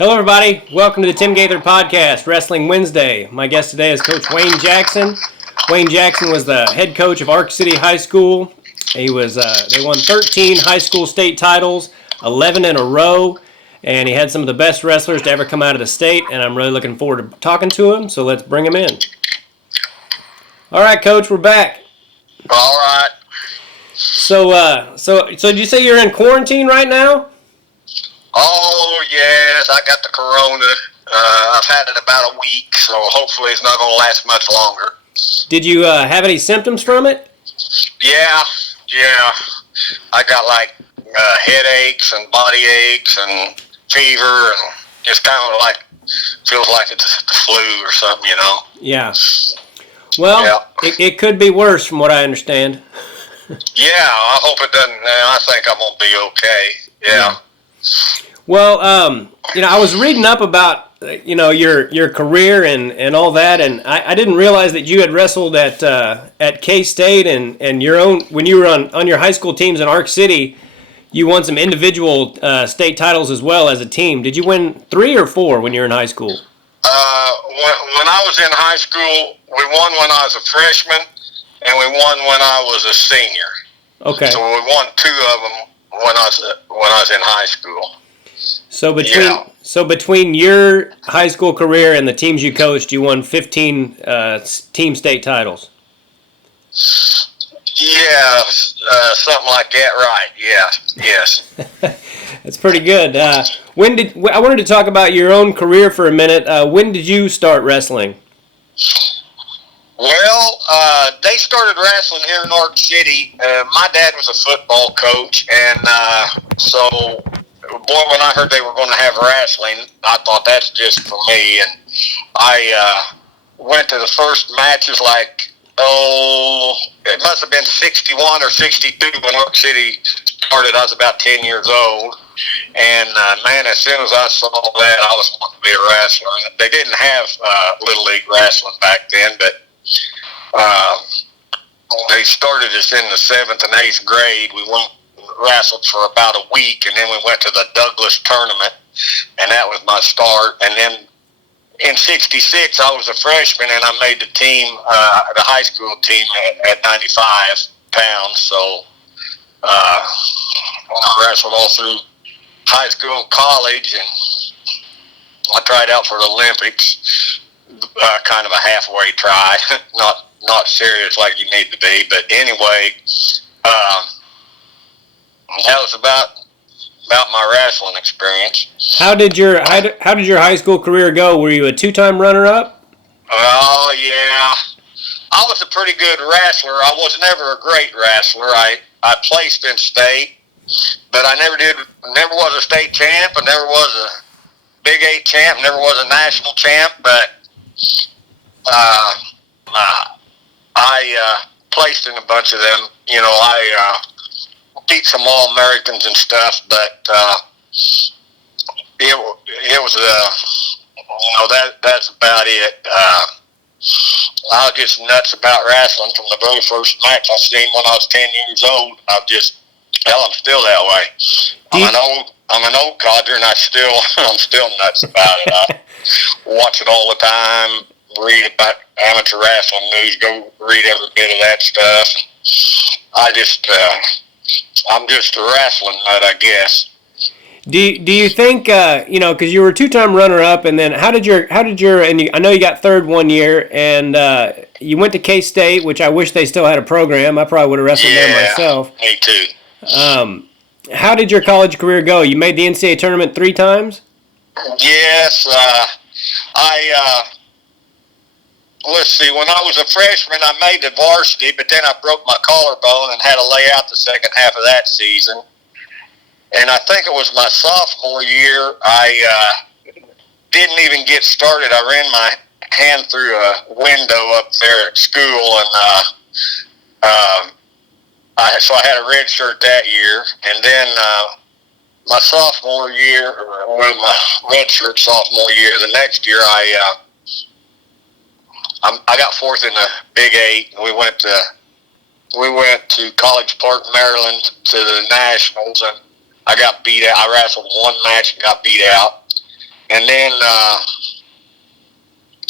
Hello, everybody. Welcome to the Tim Gaither Podcast, Wrestling Wednesday. My guest today is Coach Wayne Jackson. Wayne Jackson was the head coach of Ark City High School. They won 13 high school state titles, 11 in a row, and he had some of the best wrestlers to ever come out of the state, and I'm really looking forward to talking to him, so let's bring him in. All right, Coach, we're back. All right. So did you say you're in quarantine right now? Oh, yes, I got the corona. I've had it about a week, so hopefully it's not going to last much longer. Did you have any symptoms from it? Yeah. I got like headaches and body aches and fever and just kind of like, feels like it's the flu or something, you know? Yeah. Well, yeah. It could be worse from what I understand. Yeah, I hope it doesn't. I think I'm going to be okay. Yeah. Well, I was reading up about, your career and all that, and I didn't realize that you had wrestled at K-State and your own, when you were on your high school teams in Ark City, you won some individual state titles as well as a team. Did you win 3 or 4 when you were in high school? When I was in high school, we won when I was a freshman, and we won when I was a senior. Okay. So we won 2 of them when I was in high school. So between your high school career and the teams you coached, you won 15 team state titles. Yeah, something like that, right? Yeah, yes. That's pretty good. I wanted to talk about your own career for a minute. When did you start wrestling? Well, they started wrestling here in Ark City. My dad was a football coach, and so, boy, when I heard they were going to have wrestling, I thought that's just for me. And I went to the first matches it must have been 61 or 62 when Ark City started. I was about 10 years old. And, man, as soon as I saw that, I was wanting to be a wrestler. They didn't have Little League wrestling back then, but they started us in the 7th and 8th grade. We wrestled for about a week, and then we went to the Douglas tournament, and that was my start. And then in 66, I was a freshman, and I made the team, the high school team at 95 pounds. So I wrestled all through high school and college, and I tried out for the Olympics, kind of a halfway try, not serious like you need to be. But anyway, that was about my wrestling experience. How did your high school career go? Were you a 2-time runner-up? Oh yeah, I was a pretty good wrestler. I was never a great wrestler. I placed in state, but I never was a state champ. I never was a Big 8 champ. Never was a national champ. But I placed in a bunch of them. I beat some All-Americans and stuff, but it was that's about it. I was just nuts about wrestling from the very first match I seen when I was 10 years old. I'm still that way. I'm an old codger, and I'm still nuts about it. I watch it all the time. Read about amateur wrestling news. Go read every bit of that stuff. I'm just a wrestling nut, I guess. Do you think because you were a 2-time runner-up, and then how did your and I know you got 3rd one year, and you went to K-State, which I wish they still had a program. I probably would have wrestled there myself. Me too. How did your college career go? You made the NCAA tournament 3 times? Yes, let's see, when I was a freshman, I made the varsity, but then I broke my collarbone and had to lay out the second half of that season. And I think it was my sophomore year, I didn't even get started. I ran my hand through a window up there at school, and so I had a red shirt that year. And then my sophomore year, my red shirt sophomore year, the next year, I got 4th in the Big 8, and we went to College Park, Maryland, to the Nationals, and I got beat out. I wrestled 1 match and got beat out. And then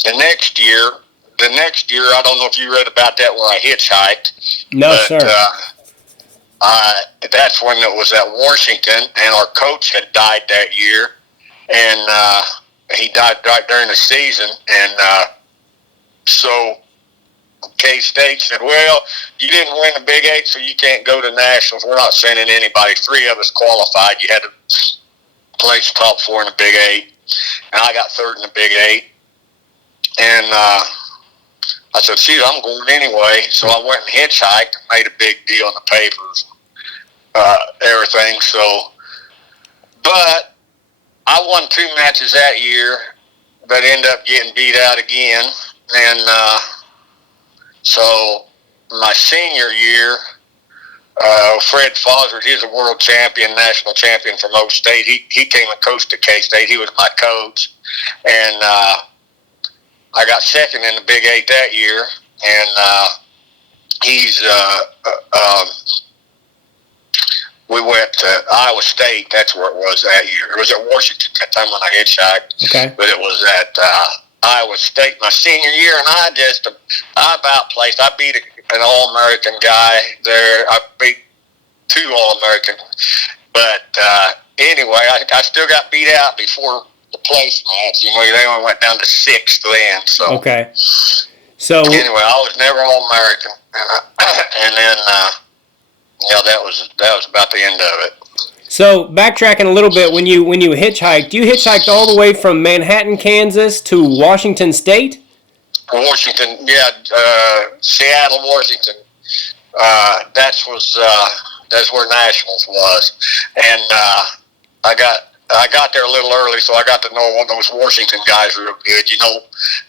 the next year, I don't know if you read about that where I hitchhiked. No, but, sir. That's when it was at Washington, and our coach had died that year, and he died right during the season, and so K-State said, well, you didn't win the Big Eight, so you can't go to nationals. We're not sending anybody. 3 of us qualified. You had to place top 4 in the Big Eight, and I got 3rd in the Big Eight, and I said, shoot, I'm going anyway. So I went and hitchhiked, made a big deal in the papers, everything. So, but I won 2 matches that year, but ended up getting beat out again. And so my senior year, Fred Fosford, he's a world champion, national champion from O State. He came and coached at K-State. He was my coach. And I got 2nd in the Big Eight that year, and we went to Iowa State. That's where it was that year. It was at Washington that time when I hitchhiked. Okay. But it was at Iowa State my senior year, and I about placed. I beat an All-American guy there. I beat 2 All-American. But anyway, I still got beat out before the place match. You know, they only went down to 6th then. So Okay. So anyway, I was never All-American, and then that was about the end of it. So backtracking a little bit, when you hitchhiked, you hitchhiked all the way from Manhattan, Kansas to Washington State? Washington, yeah, Seattle, Washington. That's where Nationals was, and I got there a little early, so I got to know one of those Washington guys real good. You know,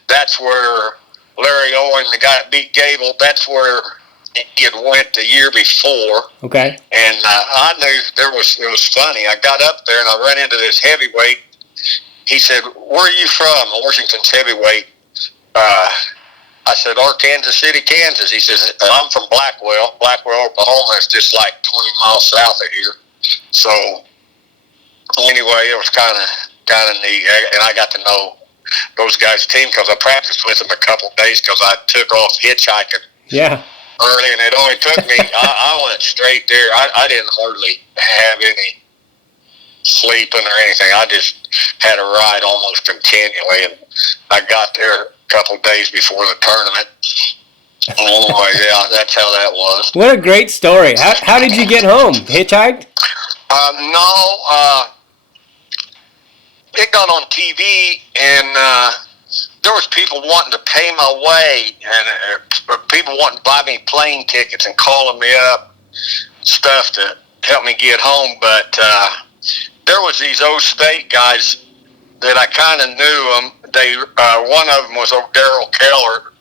that's where Larry Owen, the guy that beat Gable, that's where he had went the year before. Okay. And I knew it was funny. I got up there and I ran into this heavyweight. He said, "Where are you from?" Washington's heavyweight. I said, Kansas City, Kansas. He says, "I'm from Blackwell, Oklahoma. It's just like 20 miles south of here." So anyway, it was kind of neat, and I got to know those guys' team because I practiced with them a couple of days because I took off hitchhiking. Yeah. Early, and it only took me. I went straight there. I didn't hardly have any sleeping or anything. I just had a ride almost continually, and I got there a couple of days before the tournament. Anyway, yeah, that's how that was. What a great story. How did you get home? Hitchhiked? No. It got on TV, and there was people wanting to pay my way, and people wanting to buy me plane tickets and calling me up, stuff to help me get home. But there was these O State guys that I kind of knew them. One of them was Daryl Keller.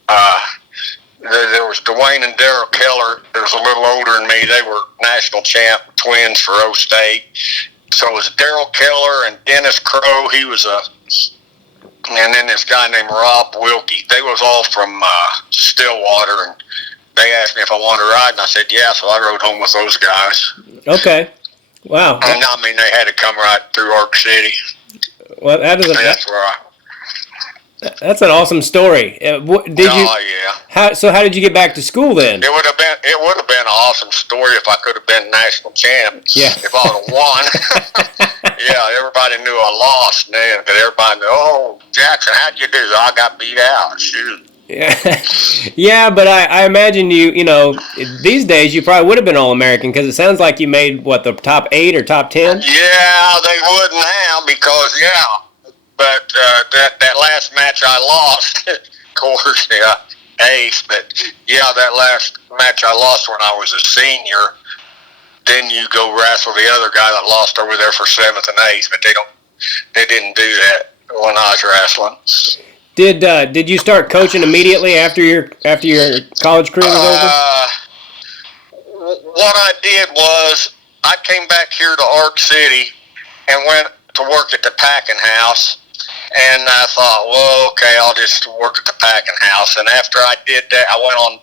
There was Dwayne and Daryl Keller. They was a little older than me. They were national champ twins for O State. So it was Daryl Keller and Dennis Crow. He was and then this guy named Rob Wilkie. They was all from Stillwater, and they asked me if I wanted to ride, and I said yeah. So I rode home with those guys. Okay. Wow. And I mean, they had to come right through Ark City. Well, that's where that's an awesome story. Yeah. How did you get back to school then? It would have been an awesome story if I could have been national champ. Yeah. If I would have won. Yeah, everybody knew I lost then, because everybody knew, "Oh, Jackson, how'd you do?" I got beat out. Shoot. Yeah, yeah, but I imagine you know, these days you probably would have been All-American, because it sounds like you made, the top 8 or top 10? Yeah, they would now, because, but that last match I lost, of course, ace, but, that last match I lost when I was a senior, then you go wrestle the other guy that lost over there for 7th and 8th, but they didn't do that when I was wrestling. Did you start coaching immediately after your college career was over? What I did was I came back here to Ark City and went to work at the packing house, and I thought, well, okay, I'll just work at the packing house. And after I did that, I went on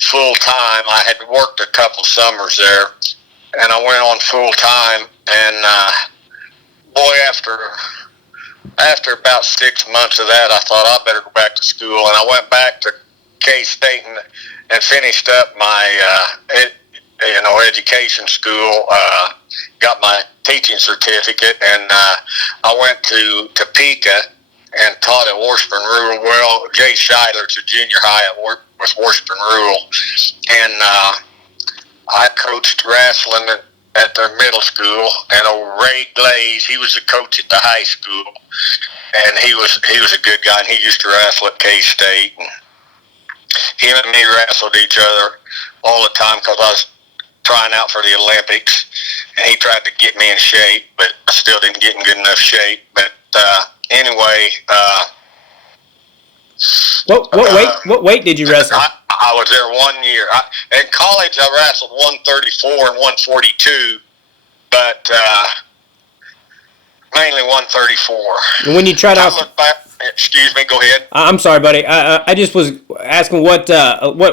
full time. I had worked a couple summers there, and I went on full time. And boy, after after about 6 months of that, I thought I better go back to school, and I went back to K-State and finished up my education school. Got my teaching certificate, and I went to Topeka and taught at Washburn Rural. Well, Jay Scheidler's a junior high with Washburn Rural, and I coached wrestling at their middle school. And old Ray Glaze, he was the coach at the high school, and he was a good guy. And he used to wrestle at K-State, and him and me wrestled each other all the time because I was trying out for the Olympics, and he tried to get me in shape, but I still didn't get in good enough shape. But anyway, what weight did you wrestle? I was there 1 year. In college, I wrestled 134 and 142, but mainly 134. And when you tried out, excuse me, go ahead. I'm sorry, buddy. I just was asking what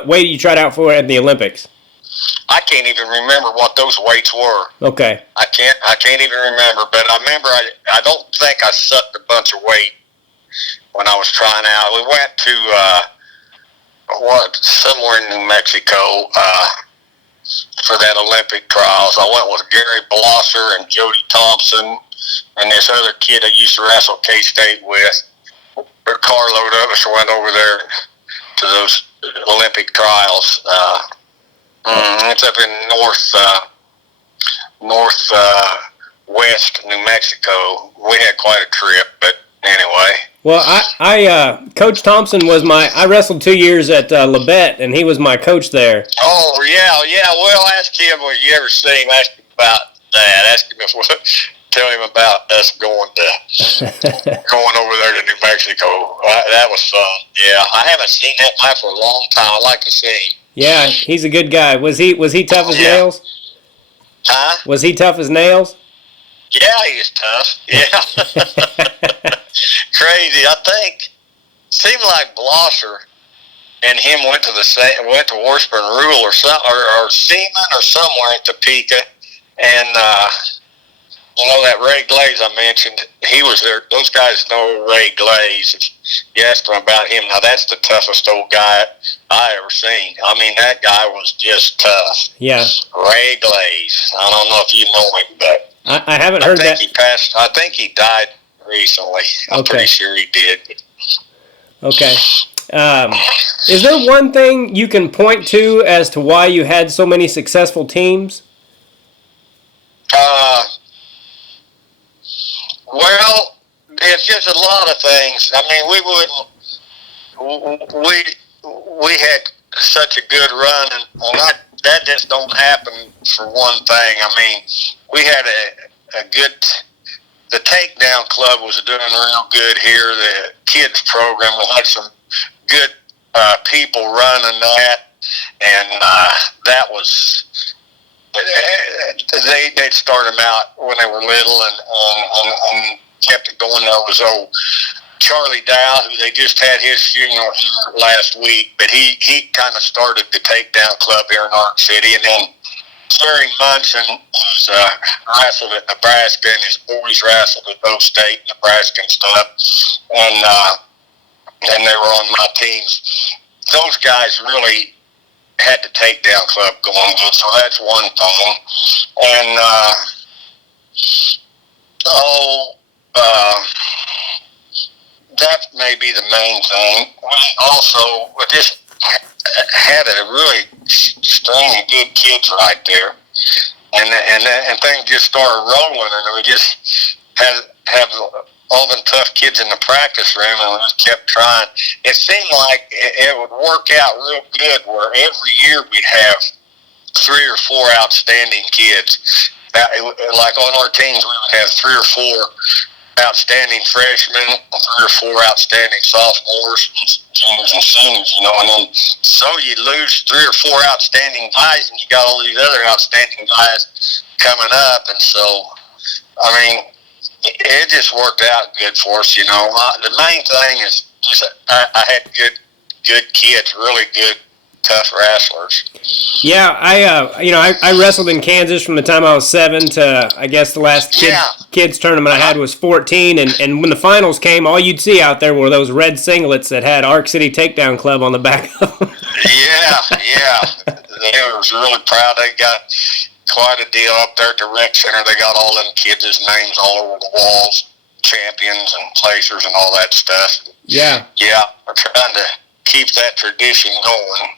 weight you tried out for at the Olympics. I can't even remember what those weights were. Okay. I can't even remember, but I remember I don't think I sucked a bunch of weight when I was trying out. We went to somewhere in New Mexico for that Olympic trials. I went with Gary Blosser and Jody Thompson and this other kid I used to wrestle K-State with. A carload of us went over there to those Olympic trials. It's up in northwest New Mexico. We had quite a trip, but anyway. Well, I Coach Thompson was I wrestled 2 years at Labette, and he was my coach there. Oh, yeah. Well, ask him when you ever see him. Ask him about that. Ask him tell him about us going over there to New Mexico. That was fun. Yeah, I haven't seen that guy for a long time. I'd like to see him. Yeah, he's a good guy. Was he tough as nails? Huh? Was he tough as nails? Yeah, he was tough. Yeah. Crazy. I think seemed like Blosser and him went to Washburn Rural or Seaman or somewhere in Topeka, and that Ray Glaze I mentioned, he was there. Those guys know Ray Glaze. If you ask them about him, now that's the toughest old guy I ever seen. I mean, that guy was just tough. Yeah. Ray Glaze. I don't know if you know him, but I haven't heard that. He passed. I think he died recently. I'm pretty sure he did. Okay. Is there one thing you can point to as to why you had so many successful teams? Well, it's just a lot of things. I mean, we had such a good run, and that just don't happen for one thing. I mean, we had a good. The Takedown Club was doing real good here. The kids program, we had some good people running that, and that was. They'd start them out when they were little and kept it going. There was old Charlie Dow, who they just had his funeral here last week, but he kind of started the Takedown Club here in Ark City, and then Terry Munson, who's wrestled at Nebraska, and his boys wrestled at both State, Nebraska and stuff, and they were on my teams. Those guys really had the Takedown Club going good, so that's one thing. And that may be the main thing. We also just had a really string of good kids right there, and things just started rolling, and we just have all them tough kids in the practice room, and we just kept trying. It seemed like it would work out real good where every year we'd have 3 or 4 outstanding kids. Like on our teams, we would have 3 or 4 outstanding freshmen, 3 or 4 outstanding sophomores, juniors and seniors, and then so you lose 3 or 4 outstanding guys, and you got all these other outstanding guys coming up, and so, I mean, it just worked out good for us, The main thing is just I had good kids, really good, tough wrestlers. Yeah, I wrestled in Kansas from the time I was 7 to, I guess, the last kids tournament I had was 14, and when the finals came, all you'd see out there were those red singlets that had Arc City Takedown Club on the back of them. Yeah. They was really proud. They got quite a deal up there at the rec center. They got all them kids' names all over the walls, champions and placers and all that stuff. Yeah. Yeah, we're trying to keep that tradition going.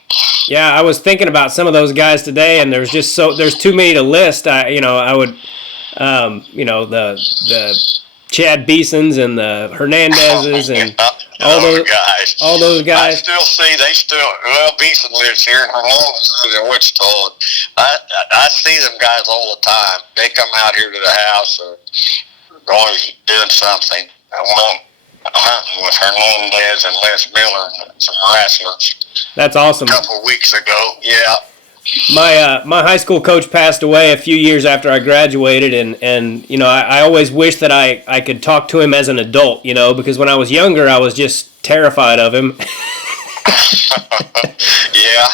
Yeah, I was thinking about some of those guys today, and there's too many to list. I would, the Chad Beesons and the Hernandezes and all those guys. All those guys. Beeson lives here, and Hernandez lives in Wichita. I see them guys all the time. They come out here to the house or always doing something. I went hunting with Hernandez and Les Miller and some wrestlers. That's awesome. A couple of weeks ago, yeah. My high school coach passed away a few years after I graduated, and I always wished that I could talk to him as an adult, because when I was younger I was just terrified of him. Yeah.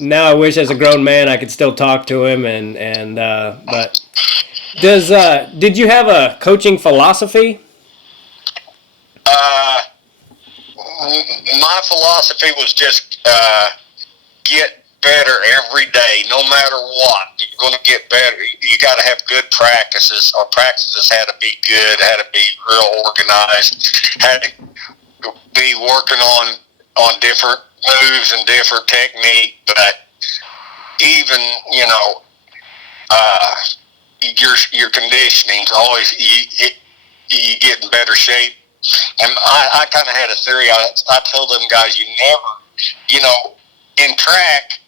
Now I wish as a grown man I could still talk to him, but did you have a coaching philosophy? My philosophy was just get better every day, no matter what. You're going to get better. You got to have good practices. Our practices had to be good, had to be real organized, had to be working on different moves and different technique. But even your conditioning's always you get in better shape. And I kind of had a theory. I told them guys, you never, in track,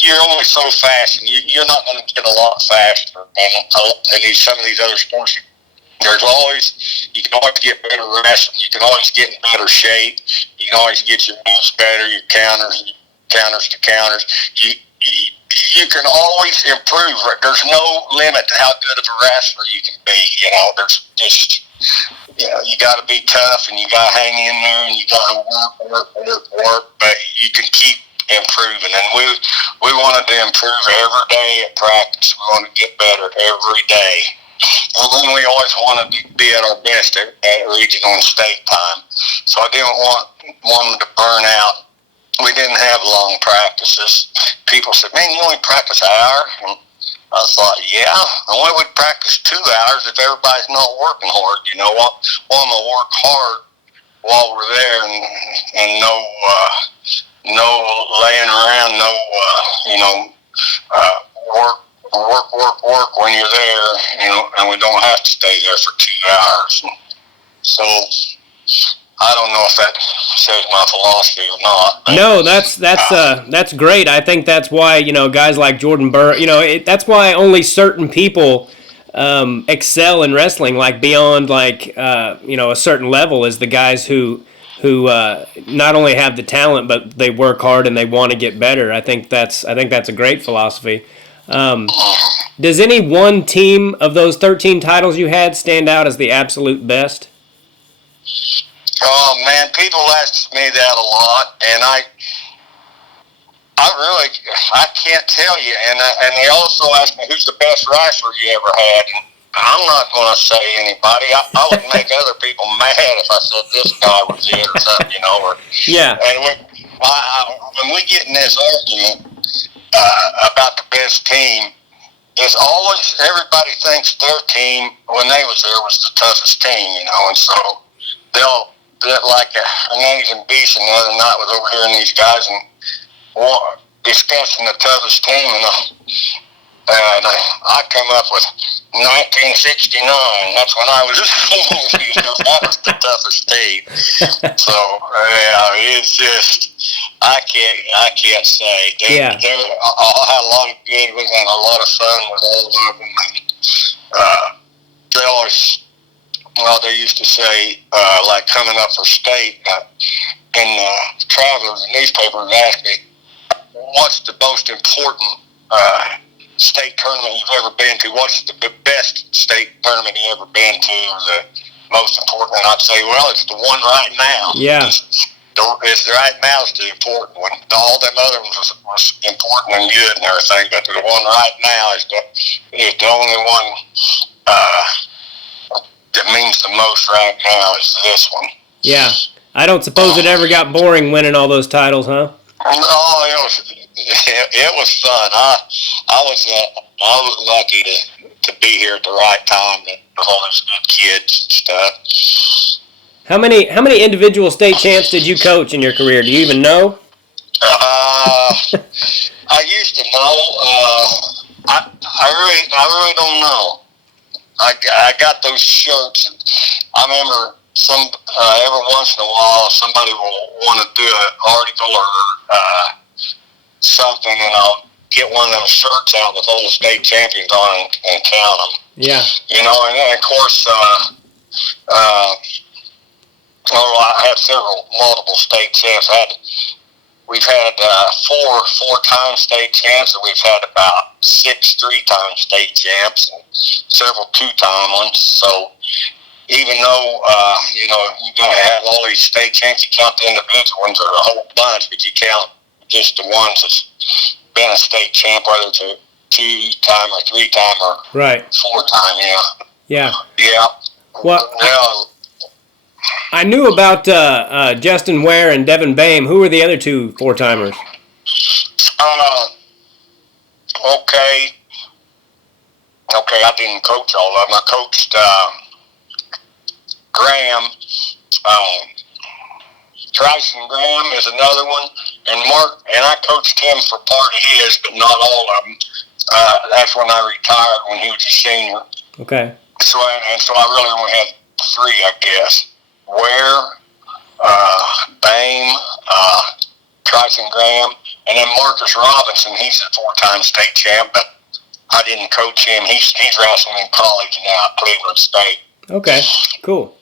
you're only so fast, and you're not going to get a lot faster. And some of these other sports, you can always get better wrestling. You can always get in better shape. You can always get your moves better, your counters to counters. You can always improve. There's no limit to how good of a wrestler you can be. There's just, you got to be tough, and you got to hang in there, and you got to work, but you can keep improving. And we wanted to improve every day at practice. We want to get better every day. And then we always wanted to be at our best at regional and state time. So I didn't want them to burn out. We didn't have long practices. People said, "Man, you only practice an hour?" And I thought, yeah, and we would practice 2 hours if everybody's not working hard. Want to work hard while we're there, and no laying around, work when you're there, and we don't have to stay there for 2 hours. And so I don't know if that says my philosophy or not. No, that's great. I think that's why guys like Jordan Burr. That's why only certain people excel in wrestling, like beyond a certain level, is the guys who not only have the talent but they work hard and they want to get better. I think that's a great philosophy. Does any one team of those 13 titles you had stand out as the absolute best? Oh man, people ask me that a lot, and I can't tell you. And they also ask me, who's the best wrestler you ever had? And I'm not going to say anybody. I would make other people mad if I said this guy was it or something, Yeah. And when we get in this argument about the best team, it's always everybody thinks their team when they was there was the toughest team, and so they'll. Like Hankins and Beeson the other night was over here and these guys and discussing the toughest team, and I come up with 1969. That's when I was that was the toughest team. So it's just I can't say. I had a lot of good ones and a lot of fun with all of them. They always. Well, they used to say, like coming up for state, in Travelers, the newspaper asked me, what's the most important state tournament you've ever been to? What's the best state tournament you've ever been to, or the most important? And I'd say, well, it's the one right now. Yeah. right now is the important one. All them other ones was important and good and everything, but the one right now is the only one that means the most right now is this one. Yeah. I don't suppose it ever got boring winning all those titles, huh? No, it was fun. I was lucky to be here at the right time with all those good kids and stuff. How many individual state champs did you coach in your career? Do you even know? I used to know. I really don't know. I got those shirts, and I remember every once in a while somebody will want to do an article or something, and I'll get one of those shirts out with all the state champions on and count them. Yeah. You know, and then of course, I have multiple state champs. We've had four-time state champs, and we've had about 6 three-time state champs and several two-time ones. So even though you gotta have all these state champs, you count the individual ones or a whole bunch, but you count just the ones that's been a state champ, whether it's a 2-time or 3-time or right 4-time. Yeah. Yeah. Well, I knew about Justin Ware and Devin Bame. Who were the other 2 4-timers? Okay, I didn't coach all of them. I coached Graham. Tyson Graham is another one, and Mark. And I coached him for part of his, but not all of them. That's when I retired when he was a senior. Okay. So I really only had 3, I guess. Ware, Bame, Tyson Graham, and then Marcus Robinson. He's a 4-time state champ, but I didn't coach him. He's wrestling in college now at Cleveland State. Okay, cool.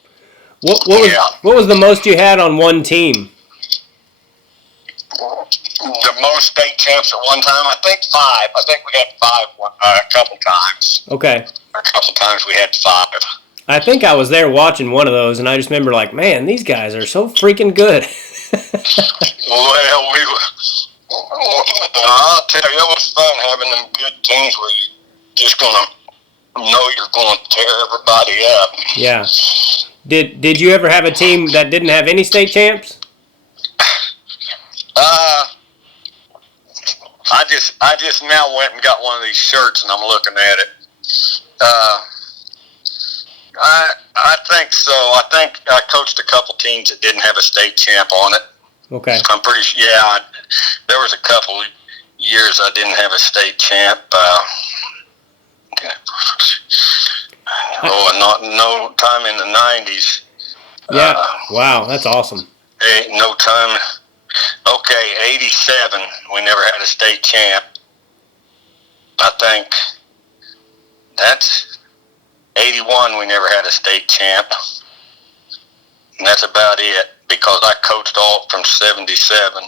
What was the most you had on one team? The most state champs at one time, I think 5. I think we had 5 a couple times. Okay. A couple times we had 5. I think I was there watching one of those, and I just remember like, man, these guys are so freaking good. Well, I'll tell you, it was fun having them good teams where you're just going to know you're going to tear everybody up. Yeah. Did you ever have a team that didn't have any state champs? I just now went and got one of these shirts, and I'm looking at it. I think so. I think I coached a couple teams that didn't have a state champ on it. Okay. I'm pretty sure. Yeah, there was a couple years I didn't have a state champ. No time in the 90s. Yeah. Wow, that's awesome. No time. Okay, 87. We never had a state champ. I think that's 81. We never had a state champ. And that's about it, because I coached all from 77.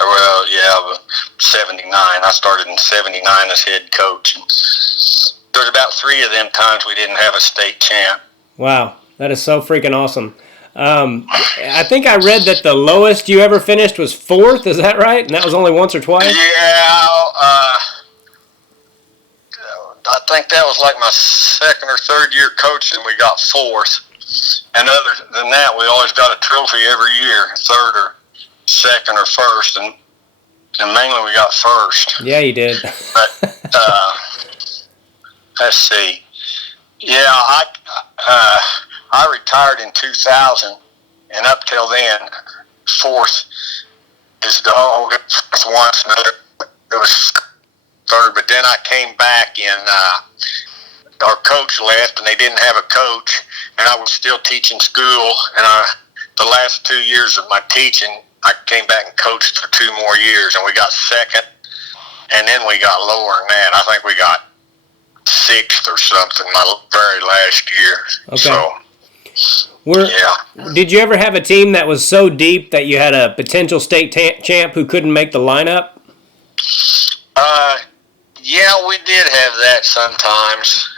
Well, yeah, 79. I started in 79 as head coach. There's about 3 of them times we didn't have a state champ. Wow, that is so freaking awesome. I think I read that the lowest you ever finished was 4th. Is that right? And that was only once or twice? Yeah, I think that was like my 2nd or 3rd year coaching. We got 4th. And other than that, we always got a trophy every year, 3rd or 2nd or 1st, and mainly we got 1st. Yeah, you did. But let's see. Yeah, I retired in 2000, and up till then, 4th is the once. It was 3rd, but then I came back and our coach left, and they didn't have a coach, and I was still teaching school, and the last 2 years of my teaching, I came back and coached for 2 more years, and we got 2nd, and then we got lower than that. I think we got 6th or something my very last year. Okay. So, Did you ever have a team that was so deep that you had a potential state champ who couldn't make the lineup? Yeah, we did have that sometimes.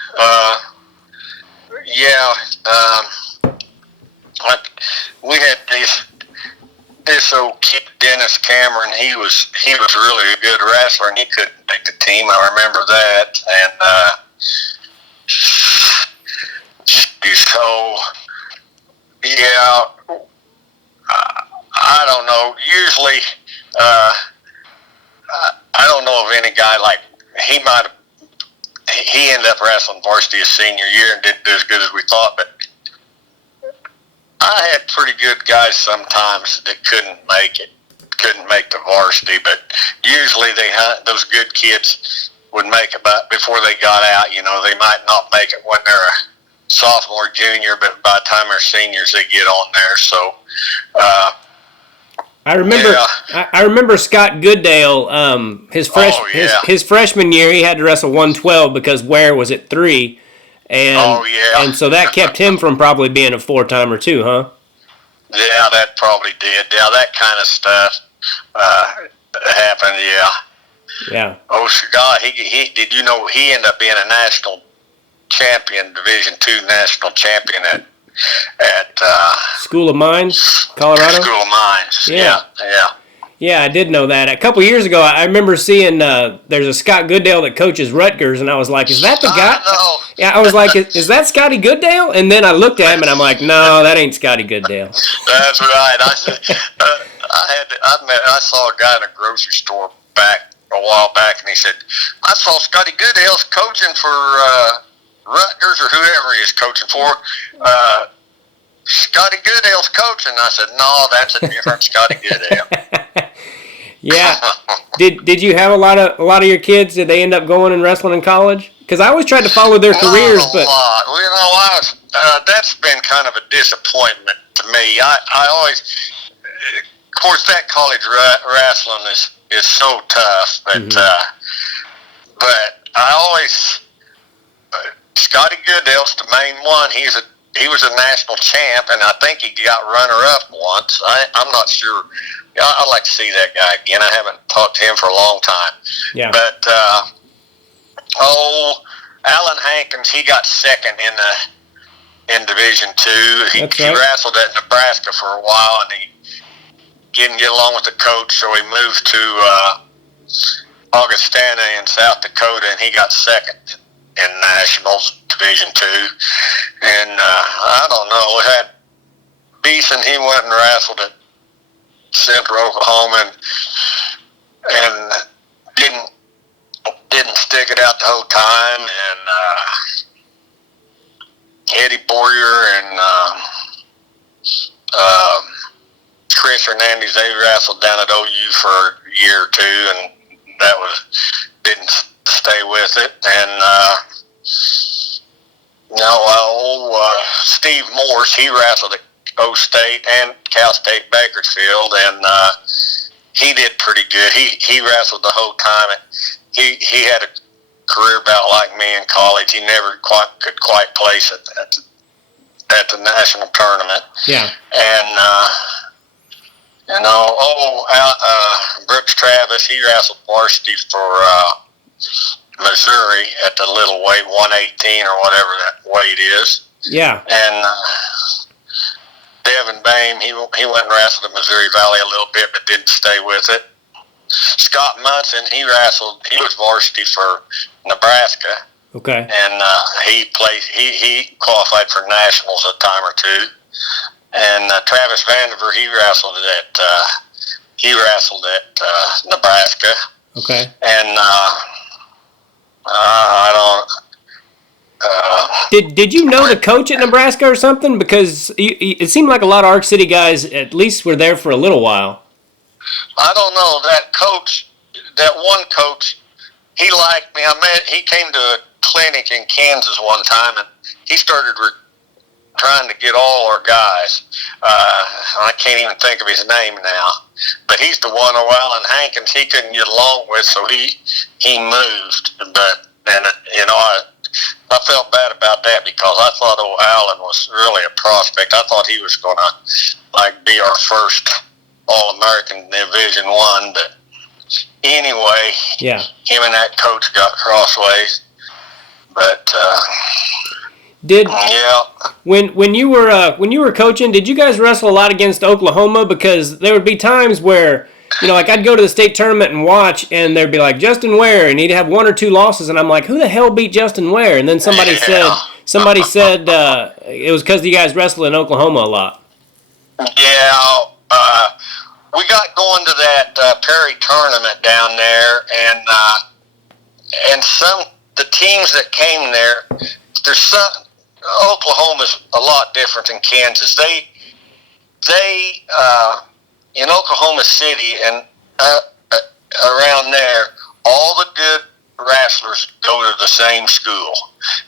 We had this also kid Dennis Cameron. He was really a good wrestler, and he couldn't make the team. I remember that. And so yeah, I don't know. Usually, I don't know of any guy like he might have. He ended up wrestling varsity his senior year and didn't do as good as we thought, but I had pretty good guys sometimes that couldn't make the varsity, but usually those good kids would make about before they got out. You know, they might not make it when they're a sophomore, junior, but by the time they're seniors, they get on there. So, I remember Scott Goodale. His freshman year, he had to wrestle 112 because Ware was at 3. And so that kept him from probably being a 4-timer too, huh? Yeah, that probably did. Yeah, that kind of stuff happened. Yeah. Yeah. Oh, Scott, he did you know he ended up being a national champion, Division II national champion at School of Mines, Colorado. School of Mines. Yeah. Yeah, I did know that. A couple years ago, I remember seeing there's a Scott Goodale that coaches Rutgers, and I was like, is that the guy? Yeah, I was like, is that Scotty Goodale? And then I looked at him, and I'm like, no, that ain't Scotty Goodale. That's right. I saw a guy in a grocery store a while back, and he said, I saw Scotty Goodale's coaching for Rutgers or whoever he is coaching for. Scotty Goodale's coaching. I said, no, that's a different Scotty Goodale. Yeah. Did you have a lot of your kids? Did they end up going and wrestling in college? Because I always tried to follow their careers, but well, you know, that's been kind of a disappointment to me. I always, of course, that college wrestling is so tough, but but I always Scotty Goodale's the main one. He was a national champ, and I think he got runner-up once. I'm not sure. I'd like to see that guy again. I haven't talked to him for a long time. Yeah. But, Alan Hankins, he got second in Division II. He wrestled at Nebraska for a while, and he didn't get along with the coach, so he moved to Augustana in South Dakota, and he got second in Nationals Division II. And I don't know, had Beeson, he went and wrestled at Central Oklahoma and didn't stick it out the whole time. And Eddie Boyer and Chris Hernandez, they wrestled down at OU for a year or two, and that didn't stay with it. And Steve Morse, he wrestled at O State and Cal State Bakersfield, and he did pretty good. He wrestled the whole time. He had a career about like me in college. He never could quite place it at the national tournament. Yeah. And Brooks Travis, he wrestled varsity for Missouri at the little weight, 118 or whatever that weight is. Yeah. And Devin Bame, he went and wrestled at Missouri Valley a little bit, but didn't stay with it. Scott Munson, he was varsity for Nebraska. Okay. And he qualified for nationals a time or two. And Travis Vandiver, he wrestled at Nebraska. Okay. And Did you know the coach at Nebraska or something? Because it seemed like a lot of Ark City guys at least were there for a little while. I don't know. That one coach, he liked me. He came to a clinic in Kansas one time, and he started trying to get all our guys. I can't even think of his name now, but he's the one Alan Hankins he couldn't get along with, so he moved. I felt bad about that because I thought Alan was really a prospect. I thought he was going to be our first All-American Division I, but anyway, yeah, him and that coach got crossways. But Did Yeah. when you were coaching, did you guys wrestle a lot against Oklahoma? Because there would be times where, like I'd go to the state tournament and watch, and there'd be like Justin Ware, and he'd have 1 or 2 losses, and I'm like, who the hell beat Justin Ware? And then somebody said it was because you guys wrestled in Oklahoma a lot. Yeah. We got going to that Perry tournament down there, and the teams that came there, Oklahoma's a lot different than Kansas. They in Oklahoma City and around there, all the good wrestlers go to the same school.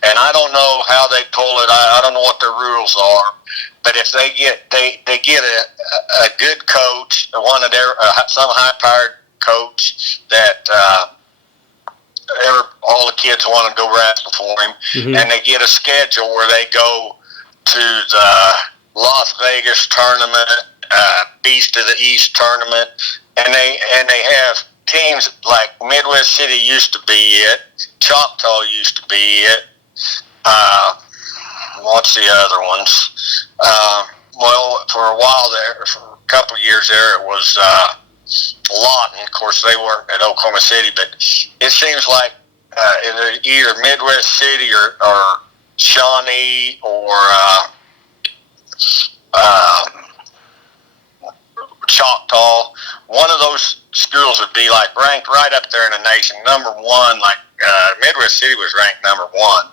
And I don't know how they pull it. I don't know what the rules are. But if they get a good coach, one of their some high-powered coach that all the kids want to go wrestle for him, Mm-hmm. and they get a schedule where they go to the Las Vegas tournament, Beast of the East tournament, and they have teams like Midwest City used to be it, Choctaw used to be it. What's the other ones? Well, for a while there, for a couple of years there, it was Lawton. Of course, they weren't at Oklahoma City, but it seems like either Midwest City or Shawnee or Choctaw. One of those schools would be like ranked right up there in the nation, number 1. Like Midwest City was ranked number 1,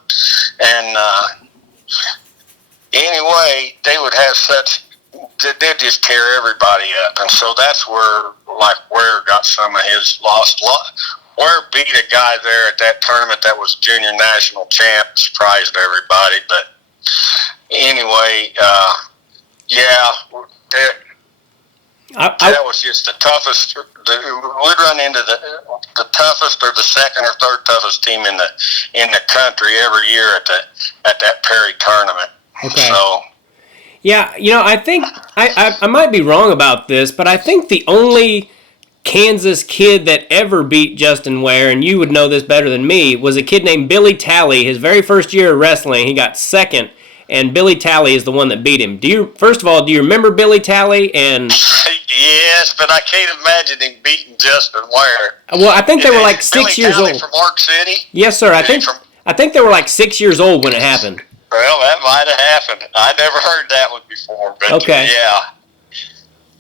and anyway, they would have they'd just tear everybody up, and so that's where like Ware got some of his lost. Ware beat a guy there at that tournament that was junior national champ, surprised everybody. But anyway, yeah, that was just the toughest. We'd run into the toughest or the second or third toughest team in the country every year at that Perry tournament. Okay. So. Yeah, I think I might be wrong about this, but I think the only Kansas kid that ever beat Justin Ware, and you would know this better than me, was a kid named Billy Talley. His very first year of wrestling, he got second, and Billy Talley is the one that beat him. First of all, do you remember Billy Talley? And yes, but I can't imagine him beating Justin Ware. Well, I think they were like 6 years Billy Talley old. From Ark City? Yes, sir. I think they were like 6 years old when it happened. Well, that might have happened. I never heard that one before, but okay. Yeah.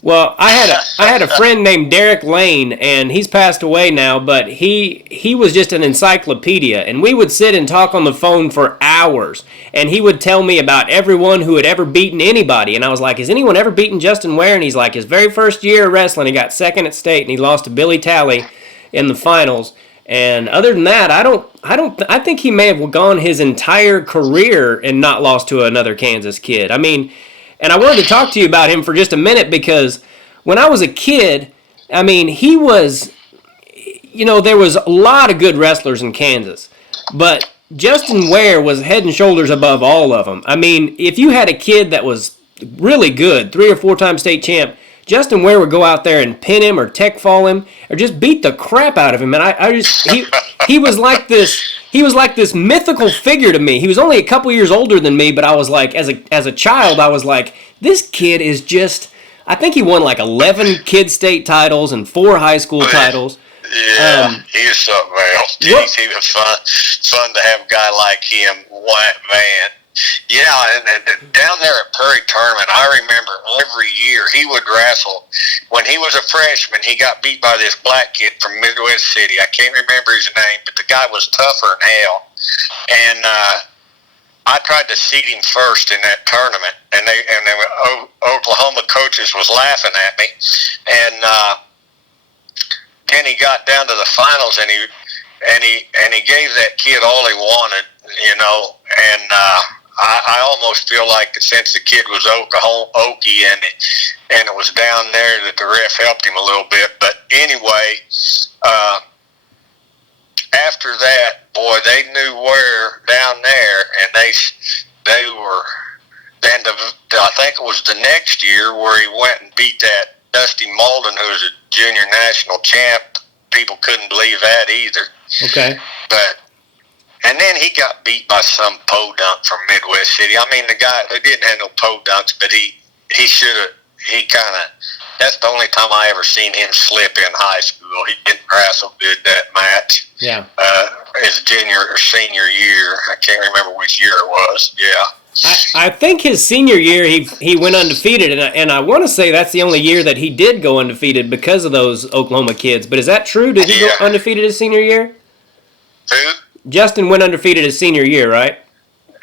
Well, I had a friend named Derek Lane, and he's passed away now, but he was just an encyclopedia, and we would sit and talk on the phone for hours, and he would tell me about everyone who had ever beaten anybody, and I was like, has anyone ever beaten Justin Ware? And he's like, his very first year of wrestling, he got second at state, and he lost to Billy Talley in the finals. And other than that, I think he may have gone his entire career and not lost to another Kansas kid. I mean, and I wanted to talk to you about him for just a minute because when I was a kid, I mean, he was, there was a lot of good wrestlers in Kansas, but Justin Ware was head and shoulders above all of them. I mean, if you had a kid that was really good, 3 or 4 time state champ, Justin Ware would go out there and pin him or tech fall him or just beat the crap out of him. And he was like this mythical figure to me. He was only a couple years older than me, but I was like, as a child, I was like, this kid is just, I think he won like 11 kid state titles and 4 high school titles. Yeah, he was something else. He was fun to have a guy like him, white man. Yeah, and down there at Perry Tournament, I remember every year he would wrestle. When he was a freshman, he got beat by this black kid from Midwest City. I can't remember his name, but the guy was tougher than hell. And I tried to seat him first in that tournament, and Oklahoma coaches was laughing at me. And then he got down to the finals, and he gave that kid all he wanted, and I almost feel like since the kid was Okie and it was down there that the ref helped him a little bit. But anyway, after that, boy, they knew where down there, and they were. Then I think it was the next year where he went and beat that Dusty Malden, who was a junior national champ. People couldn't believe that either. Okay. But And then he got beat by some podunk from Midwest City. I mean, the guy who didn't have no podunks, but he should have. He kind of. That's the only time I ever seen him slip in high school. He didn't wrestle good that match. Yeah. His junior or senior year. I can't remember which year it was. Yeah. I think his senior year he went undefeated, and I want to say that's the only year that he did go undefeated because of those Oklahoma kids. But is that true? Did he go undefeated his senior year? Who? Justin went undefeated his senior year, right?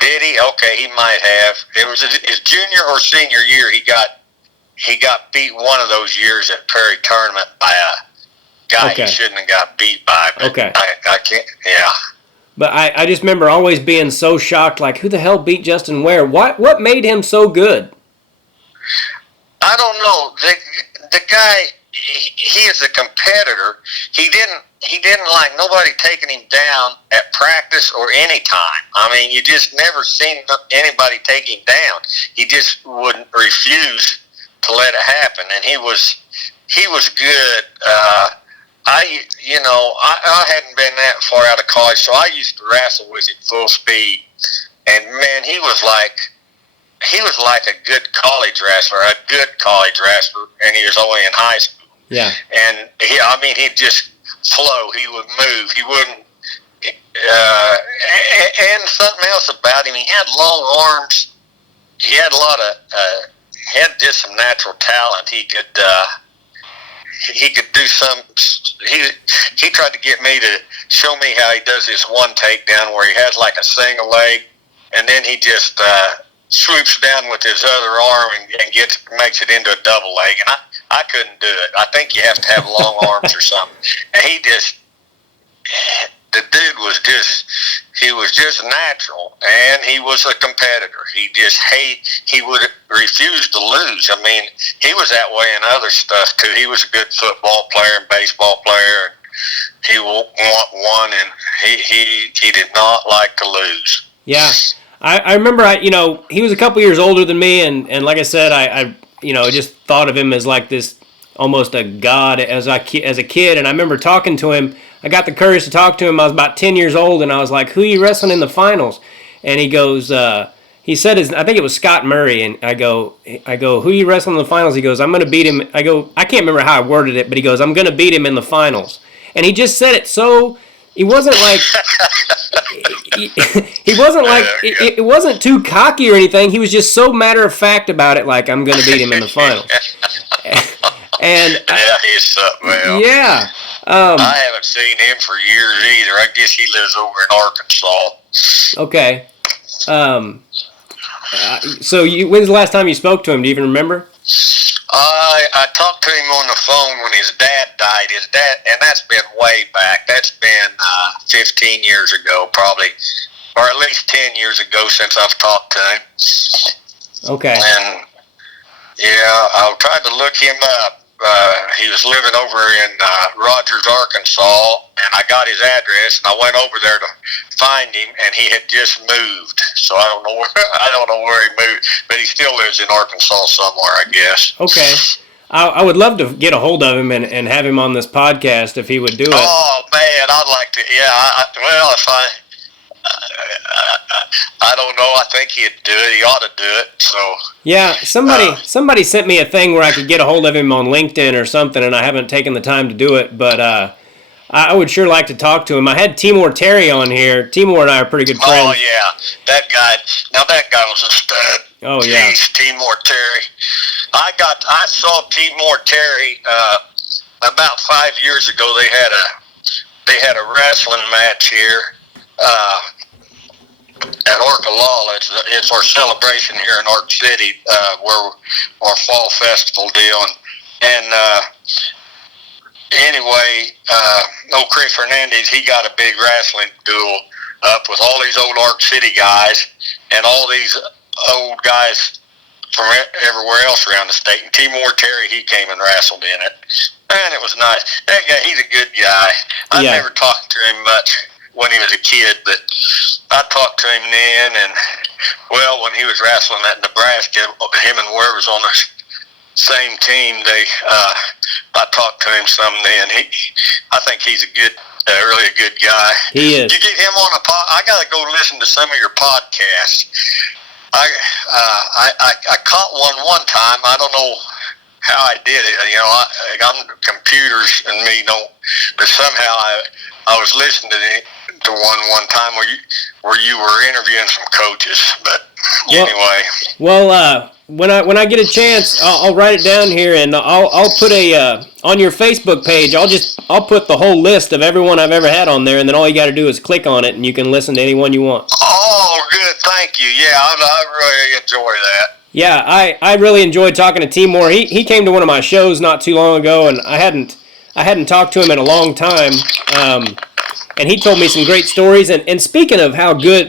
Did he? Okay, he might have. It was his junior or senior year. He got beat one of those years at Prairie Tournament by a guy he shouldn't have got beat by. But okay. I can't. Yeah. But I just remember always being so shocked, like, who the hell beat Justin Ware? What made him so good? I don't know. The guy, he is a competitor. He didn't like nobody taking him down at practice or any time. I mean, you just never seen anybody take him down. He just wouldn't refuse to let it happen, and he was good. I hadn't been that far out of college, so I used to wrestle with him full speed. And man, he was like a good college wrestler, and he was only in high school. Yeah. And he'd just flow. He would move. He wouldn't. And something else about him, he had long arms. He had a lot of. He had just some natural talent. He could do some. He tried to get me to show me how he does this one takedown where he has like a single leg, and then he just swoops down with his other arm and makes it into a double leg. And I couldn't do it. I think you have to have long arms or something. And the dude was just natural, and he was a competitor. He would refuse to lose. I mean, he was that way in other stuff too. He was a good football player and baseball player. He won, and he did not like to lose. Yeah, I remember. He was a couple years older than me, and like I said, I just thought of him as like this almost a god as a kid. And I remember talking to him. I got the courage to talk to him. I was about 10 years old, and I was like, "Who are you wrestling in the finals?" And he goes, he said I think it was Scott Murray, and I go, "Who are you wrestling in the finals?" He goes, "I'm going to beat him." I go, I can't remember how I worded it, but he goes, "I'm going to beat him in the finals." And he just said it so. He wasn't like it wasn't too cocky or anything. He was just so matter of fact about it, like, "I'm going to beat him in the finals." And yeah, he's something else. Yeah. I haven't seen him for years either. I guess he lives over in Arkansas. Okay. So when's the last time you spoke to him? Do you even remember? I talked to him on the phone when his dad died. His dad, and that's been way back. That's been 15 years ago, probably, or at least 10 years ago since I've talked to him. Okay. And yeah, I'll try to look him up. He was living over in Rogers, Arkansas, and I got his address, and I went over there to find him, and he had just moved. So I don't know where he moved, but he still lives in Arkansas somewhere, I guess. Okay. I would love to get a hold of him and have him on this podcast if he would do it. Oh man, I'd like to. Yeah, I don't know. I think he'd do it. He ought to do it. So yeah, somebody sent me a thing where I could get a hold of him on LinkedIn or something, and I haven't taken the time to do it. But I would sure like to talk to him. I had Timor Terry on here. Timor and I are pretty good friends. Oh yeah, that guy. Now that guy was a stud. Oh yeah, jeez, Timor Terry. I saw Timor Terry about 5 years ago. They had a wrestling match here. At Orkalala, it's our celebration here in Ark City, where our fall festival deal, and anyway, Chris Hernandez, he got a big wrestling duel up with all these old Ark City guys and all these old guys from everywhere else around the state. And Timor Terry, he came and wrestled in it, and it was nice. That guy, he's a good guy. I never talked to him much when he was a kid, but I talked to him then, and well, when he was wrestling at Nebraska, him and Ware was on the same team. I talked to him some then. I think he's a Yeah, really a good guy. He is. You get him on a pod. I gotta go listen to some of your podcasts. I caught one time. I don't know how I did it. You know, I'm computers and me don't. But somehow I was listening to one time where you were interviewing some coaches. But anyway. Well, when I get a chance, I'll write it down here, and I'll put on your Facebook page. I'll put the whole list of everyone I've ever had on there, and then all you got to do is click on it, and you can listen to anyone you want. Oh, good, thank you. Yeah, I really enjoy that. Yeah, I really enjoyed talking to Timor. He came to one of my shows not too long ago, and I hadn't talked to him in a long time. And he told me some great stories. And speaking of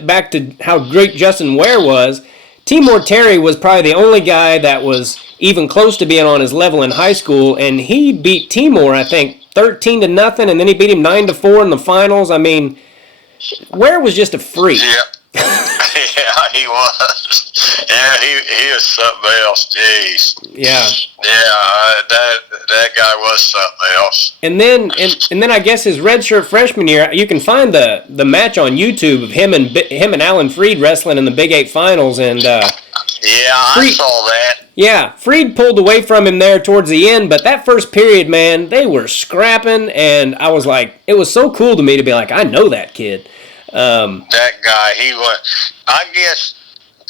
back to how great Justin Ware was, Timor Terry was probably the only guy that was even close to being on his level in high school, and he beat Timor, I think, 13-0, and then he beat him 9-4 in the finals. I mean, Ware was just a freak. Yeah. Yeah, he was. Yeah, he was something else. Jeez. Yeah. Yeah, that guy was something else. And then I guess his redshirt freshman year, you can find the match on YouTube of him and Alan Freed wrestling in the Big 8 finals, and yeah, I saw that. Yeah, Freed pulled away from him there towards the end, but that first period, man, they were scrapping, and I was like, it was so cool to me to be like, I know that kid. That guy, he was. I guess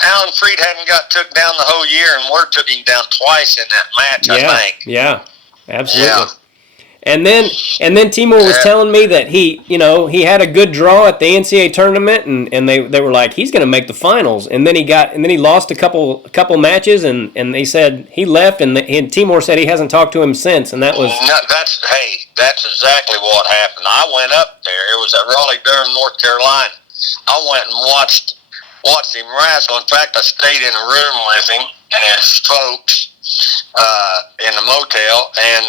Alan Freed hadn't got took down the whole year, and Ward took him down twice in that match. I think. Yeah, absolutely. Yeah. And then Timor was telling me that he had a good draw at the NCAA tournament, and they were like, he's going to make the finals. And then he lost a couple matches, and they said he left, and Timor said he hasn't talked to him since, and that was. That's exactly what happened. I went up there. It was at Raleigh-Durham, North Carolina. I went and watched him wrestle. In fact, I stayed in a room with him and his folks in the motel, and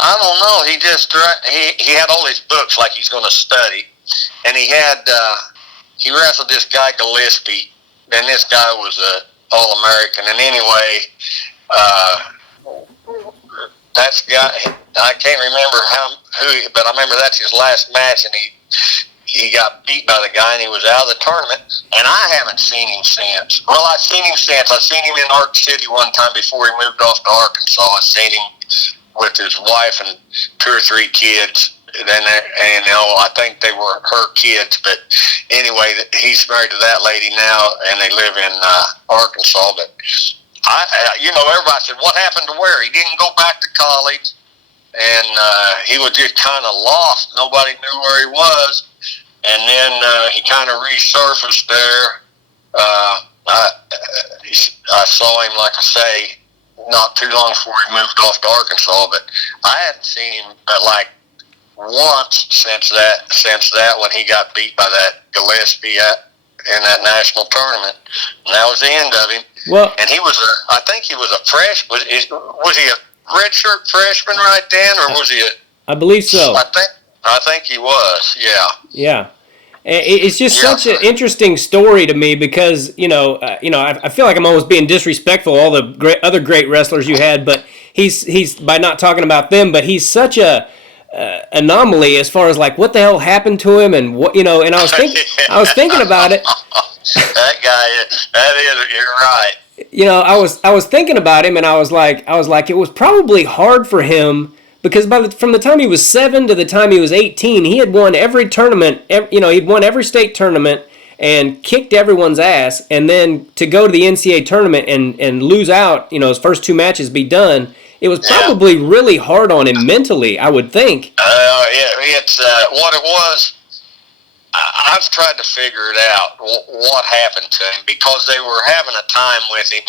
I don't know. He just he had all his books like he's going to study, and he wrestled this guy Gillespie, and this guy was a All-American. And anyway, that's the guy. I can't remember who, but I remember that's his last match, and he got beat by the guy, and he was out of the tournament. And I haven't seen him since. Well, I've seen him since. I seen him in Ark City one time before he moved off to Arkansas. I seen him with his wife and 2 or 3 kids. And I think they were her kids. But anyway, he's married to that lady now, and they live in Arkansas. But everybody said, what happened to Ware? He didn't go back to college, and he was just kind of lost. Nobody knew where he was. And then he kind of resurfaced there. I saw him, like I say, not too long before he moved off to Arkansas, but I hadn't seen him like once since that when he got beat by that Gillespie in that national tournament. And that was the end of him. Well, and I think he was a freshman. Was he a redshirt freshman right then, or was he I believe so. I think he was, yeah. Yeah. It's just such an interesting story to me because, I feel like I'm almost being disrespectful of all the other great wrestlers you had, but he's by not talking about them, but he's such a anomaly as far as like what the hell happened to him and what, and I was thinking about it. That guy, you're right. I was thinking about him and I was like it was probably hard for him because from the time he was 7 to the time he was 18, he had won every tournament. He'd won every state tournament and kicked everyone's ass. And then to go to the NCAA tournament and lose out, his first 2 matches be done, it was probably really hard on him mentally, I would think. It's what it was. I've tried to figure it out, what happened to him, because they were having a time with him.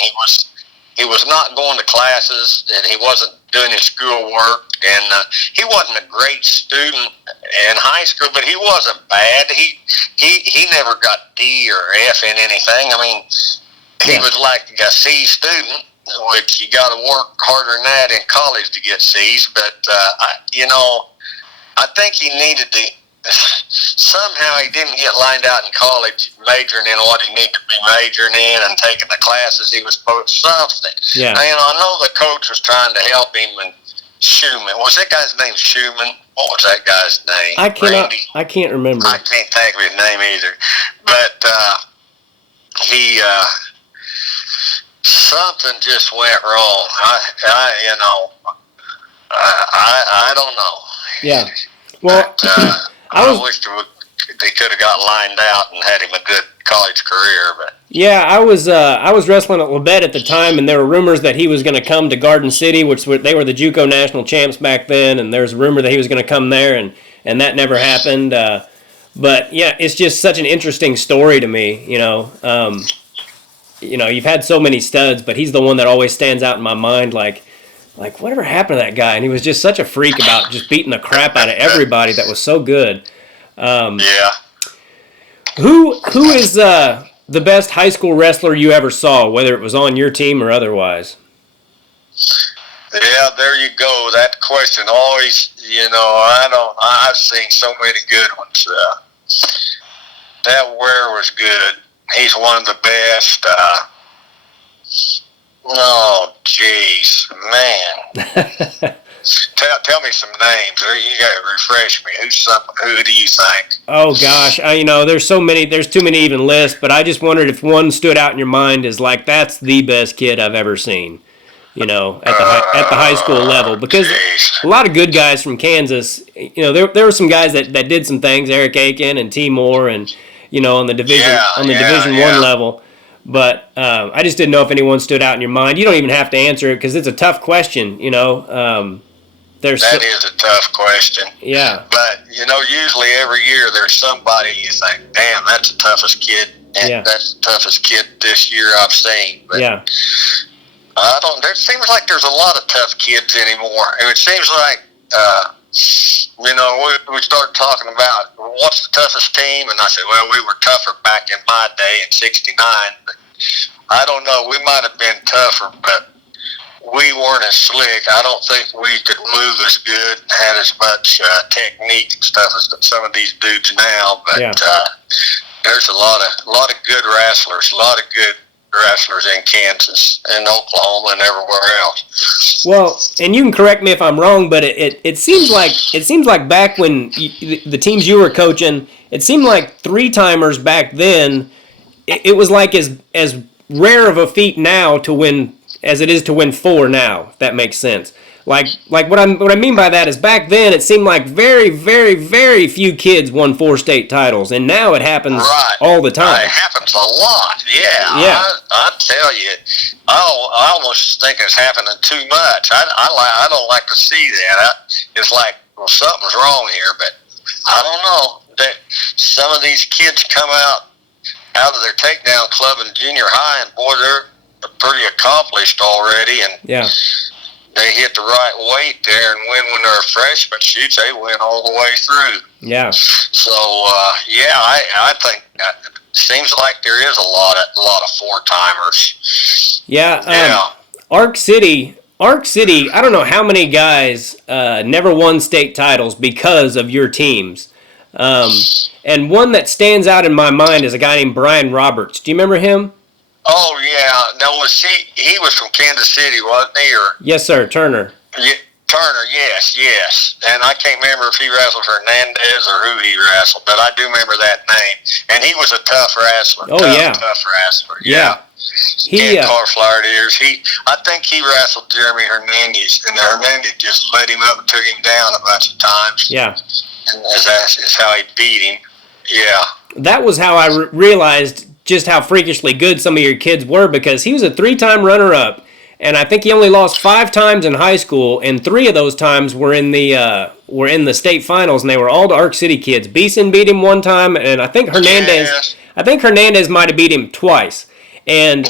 He was not going to classes, and he wasn't doing his schoolwork, and he wasn't a great student in high school, but he wasn't bad. He never got D or F in anything. I mean, he was like a C student, which you got to work harder than that in college to get C's. But I think he needed to. Somehow he didn't get lined out in college majoring in what he needed to be majoring in and taking the classes he was supposed to. Something. Yeah. I know the coach was trying to help him, and Schumann. Was that guy's name Schumann? What was that guy's name? I can't remember. I can't think of his name either. But he something just went wrong. I don't know. Yeah. Well, but, I wish they could have got lined out and had him a good college career, but. Yeah, I was wrestling at Labette at the time, and there were rumors that he was going to come to Garden City, they were the JUCO national champs back then, and there's a rumor that he was going to come there, and that never happened. But yeah, it's just such an interesting story to me. You've had so many studs, but he's the one that always stands out in my mind. Like whatever happened to that guy? And he was just such a freak about just beating the crap out of everybody. That was so good. Yeah. Who is the best high school wrestler you ever saw, whether it was on your team or otherwise? Yeah, there you go. That question always, I've seen so many good ones. That Ware was good. He's one of the best. Oh, jeez, man. Tell me some names. You got to refresh me. Who do you think? Oh gosh, there's so many. There's too many to even list. But I just wondered if one stood out in your mind as like that's the best kid I've ever seen. At the high school level, because a lot of good guys from Kansas. There were some guys that did some things. Eric Aiken and T. Moore, and on the Division Division I level. But I just didn't know if anyone stood out in your mind. You don't even have to answer it because it's a tough question. That is a tough question. Yeah. But, usually every year there's somebody you think, damn, that's the toughest kid. And that's the toughest kid this year I've seen. But yeah. It seems like there's a lot of tough kids anymore. And it seems like, we start talking about what's the toughest team. And I said, well, we were tougher back in my day in 69. But I don't know. We might have been tougher, but we weren't as slick. I don't think we could move as good and had as much technique and stuff as some of these dudes now. But there's a lot of good wrestlers, a lot of good wrestlers in Kansas and Oklahoma and everywhere else. Well, and you can correct me if I'm wrong, but it seems like back when the teams you were coaching, it seemed like 3-timers back then. It was like as rare of a feat now to win as it is to win 4 now, if that makes sense. Like what I mean by that is back then it seemed like very, very, very few kids won 4 state titles, and now it happens all the time. It happens a lot, yeah. Yeah. I tell you, I almost think it's happening too much. I don't like to see that. It's like, well, something's wrong here, but I don't know. That some of these kids come out of their takedown club in junior high, and boy, they're pretty accomplished already, and they hit the right weight there, and when they're freshmen, shoots, they win all the way through. Yeah. So I think that seems like there is a lot of 4-timers. Yeah. Ark City. I don't know how many guys never won state titles because of your teams. And one that stands out in my mind is a guy named Brian Roberts. Do you remember him? Oh, yeah. Now, he was from Kansas City, wasn't he? Or? Yes, sir. Turner. Yeah, Turner, yes. And I can't remember if he wrestled Hernandez or who he wrestled, but I do remember that name. And he was a tough wrestler. Oh, Tough wrestler. Yeah. He had cauliflower ears. I think he wrestled Jeremy Hernandez, and Hernandez just let him up and took him down a bunch of times. Yeah. And that's how he beat him. Yeah. That was how I realized just how freakishly good some of your kids were, because he was a 3-time runner-up, and I think he only lost 5 times in high school, and 3 of those times were in the state finals, and they were all to Ark City kids. Beeson beat him 1 time, and I think Hernandez might have beat him twice. And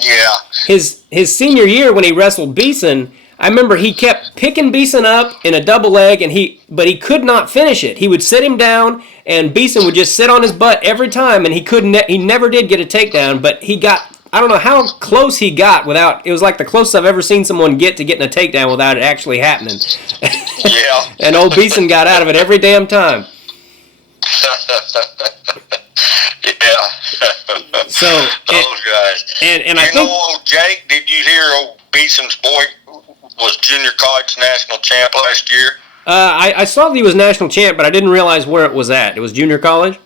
his senior year when he wrestled Beeson, I remember he kept picking Beeson up in a double leg, but he could not finish it. He would sit him down, and Beeson would just sit on his butt every time, and he never did get a takedown, but he got, I don't know how close he got it was like the closest I've ever seen someone get to getting a takedown without it actually happening. Yeah. And old Beeson got out of it every damn time. So those guys. And I think old Jake, did you hear old Beeson's boy was junior college national champ last year? I saw that he was national champ, but I didn't realize where it was at. It was junior college?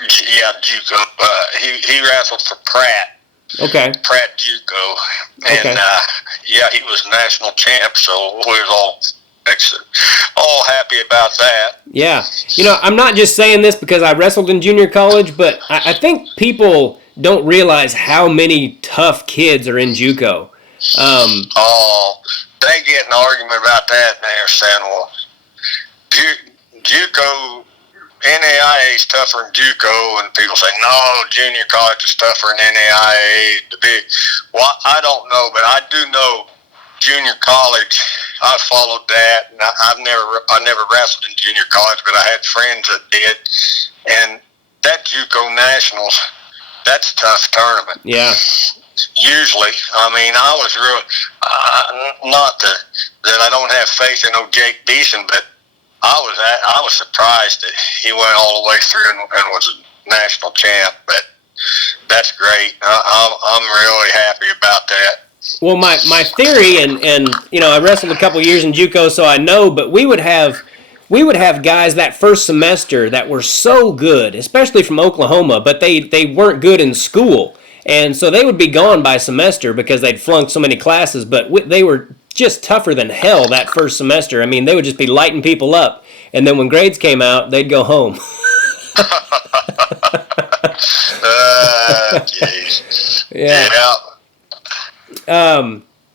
Yeah, JUCO. He wrestled for Pratt. Okay. Pratt JUCO. And, okay. Yeah, he was national champ, so we was all happy about that. Yeah. I'm not just saying this because I wrestled in junior college, but I think people don't realize how many tough kids are in JUCO. They get an argument about that, and they're saying, well, JUCO, NAIA is tougher than JUCO, and people say, no, junior college is tougher than NAIA. Well, I don't know, but I do know junior college. I followed that, and I never wrestled in junior college, but I had friends that did, and that JUCO Nationals, that's a tough tournament. Yeah. Usually, I was real, not that I don't have faith in old Jake Beeson, but I was surprised that he went all the way through and was a national champ. But that's great. I'm really happy about that. Well, my theory, and I wrestled a couple years in JUCO, so I know. But we would have guys that first semester that were so good, especially from Oklahoma, but they weren't good in school. And so they would be gone by semester because they'd flunked so many classes, but they were just tougher than hell that first semester. They would just be lighting people up, and then when grades came out, they'd go home. Jeez. Yeah.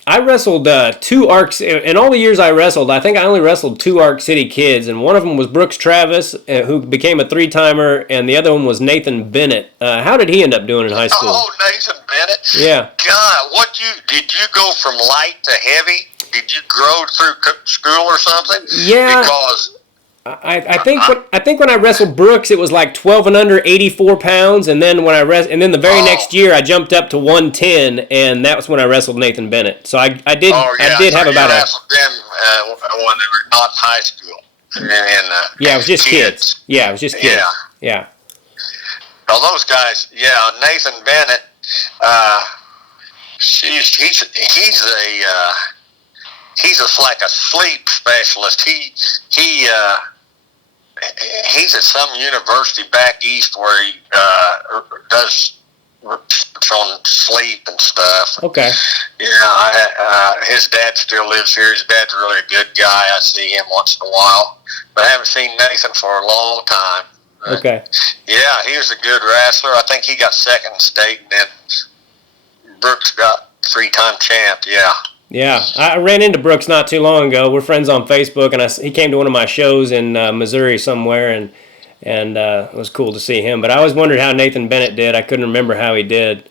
I wrestled 2 Arc, in all the years I wrestled, I think I only wrestled 2 Arc City kids, and one of them was Brooks Travis, who became a 3-timer, and the other one was Nathan Bennett. How did he end up doing in high school? Oh, Nathan Bennett? Yeah. God, did you go from light to heavy? Did you grow through school or something? Yeah. Because I think when I wrestled Brooks, it was like 12 and under, 84 pounds, and then the very next year I jumped up to 110, and that was when I wrestled Nathan Bennett. So I did have about a. Wrestled them when they were not in high school. Yeah, it was just kids. Yeah, it was just kids. Yeah. Well, those guys. Yeah, Nathan Bennett. He's like a sleep specialist. He's at some university back east where he does on sleep and stuff. Okay. Yeah, his dad still lives here. His dad's really a good guy. I see him once in a while, but I haven't seen Nathan for a long time. Okay. Yeah, he was a good wrestler. I think he got second in state, and then Brooks got 3-time champ. Yeah. Yeah, I ran into Brooks not too long ago. We're friends on Facebook, and he came to one of my shows in Missouri somewhere, and it was cool to see him. But I always wondered how Nathan Bennett did. I couldn't remember how he did.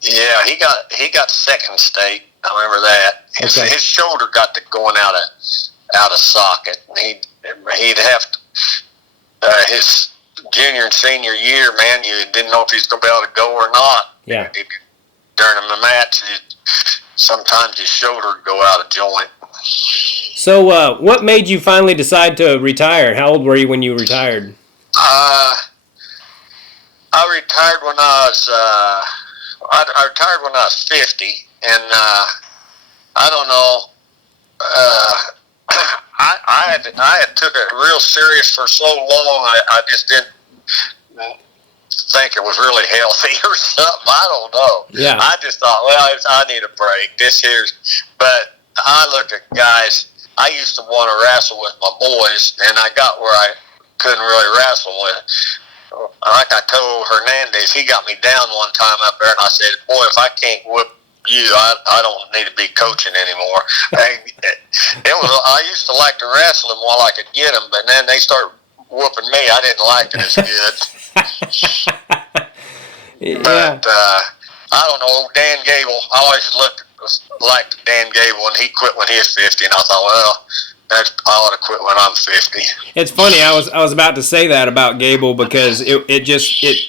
Yeah, he got second state. I remember that. His shoulder got to going out of socket. He'd have to, his junior and senior year, man, you didn't know if he's going to be able to go or not. Yeah. During the match, sometimes his shoulder would go out of joint. So, what made you finally decide to retire? How old were you when you retired? I retired when I was 50, and I don't know. I had took it real serious for so long. I just didn't think it was really healthy or something. I don't know. Yeah. I just thought, well, I need a break. But I looked at guys. I used to want to wrestle with my boys, and I got where I couldn't really wrestle with. Like I told Hernandez, he got me down one time up there, and I said, boy, if I can't whip you, I don't need to be coaching anymore. I used to like to wrestle them while I could get them, but then they started whooping me. I didn't like it as good. Yeah. But I don't know, Dan Gable, I always liked Dan Gable, and he quit when he was 50, and I thought, well, I ought to quit when I'm 50. It's funny. I was about to say that about Gable because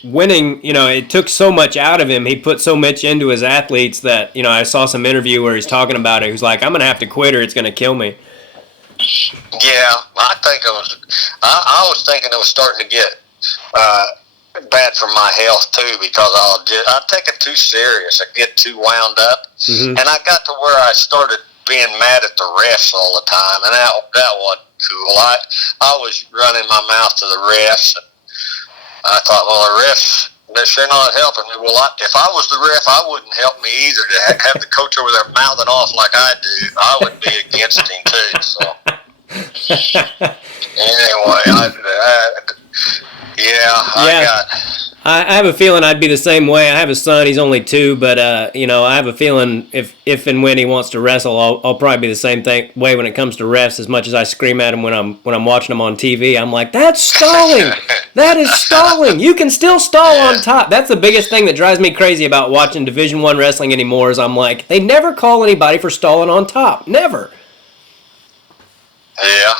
winning. It took so much out of him. He put so much into his athletes that I saw some interview where he's talking about it. He's like, I'm gonna have to quit or it's gonna kill me. Yeah, I think it was. I was thinking it was starting to get bad for my health too, because I take it too serious. I get too wound up, and I got to where I started being mad at the refs all the time, and that wasn't cool. I was running my mouth to the refs, and I thought, well, the refs, they're not helping me. Well, if I was the ref, I wouldn't help me either. To have the coach over there mouthing off like I do, I would be against him too. So anyway, I have a feeling I'd be the same way. I have a son; he's only 2, but I have a feeling if and when he wants to wrestle, I'll probably be the same way when it comes to refs. As much as I scream at him when I'm watching them on TV, I'm like, "That's stalling! That is stalling! You can still stall on top." That's the biggest thing that drives me crazy about watching Division I wrestling anymore. Is I'm like, they never call anybody for stalling on top, never. Yeah.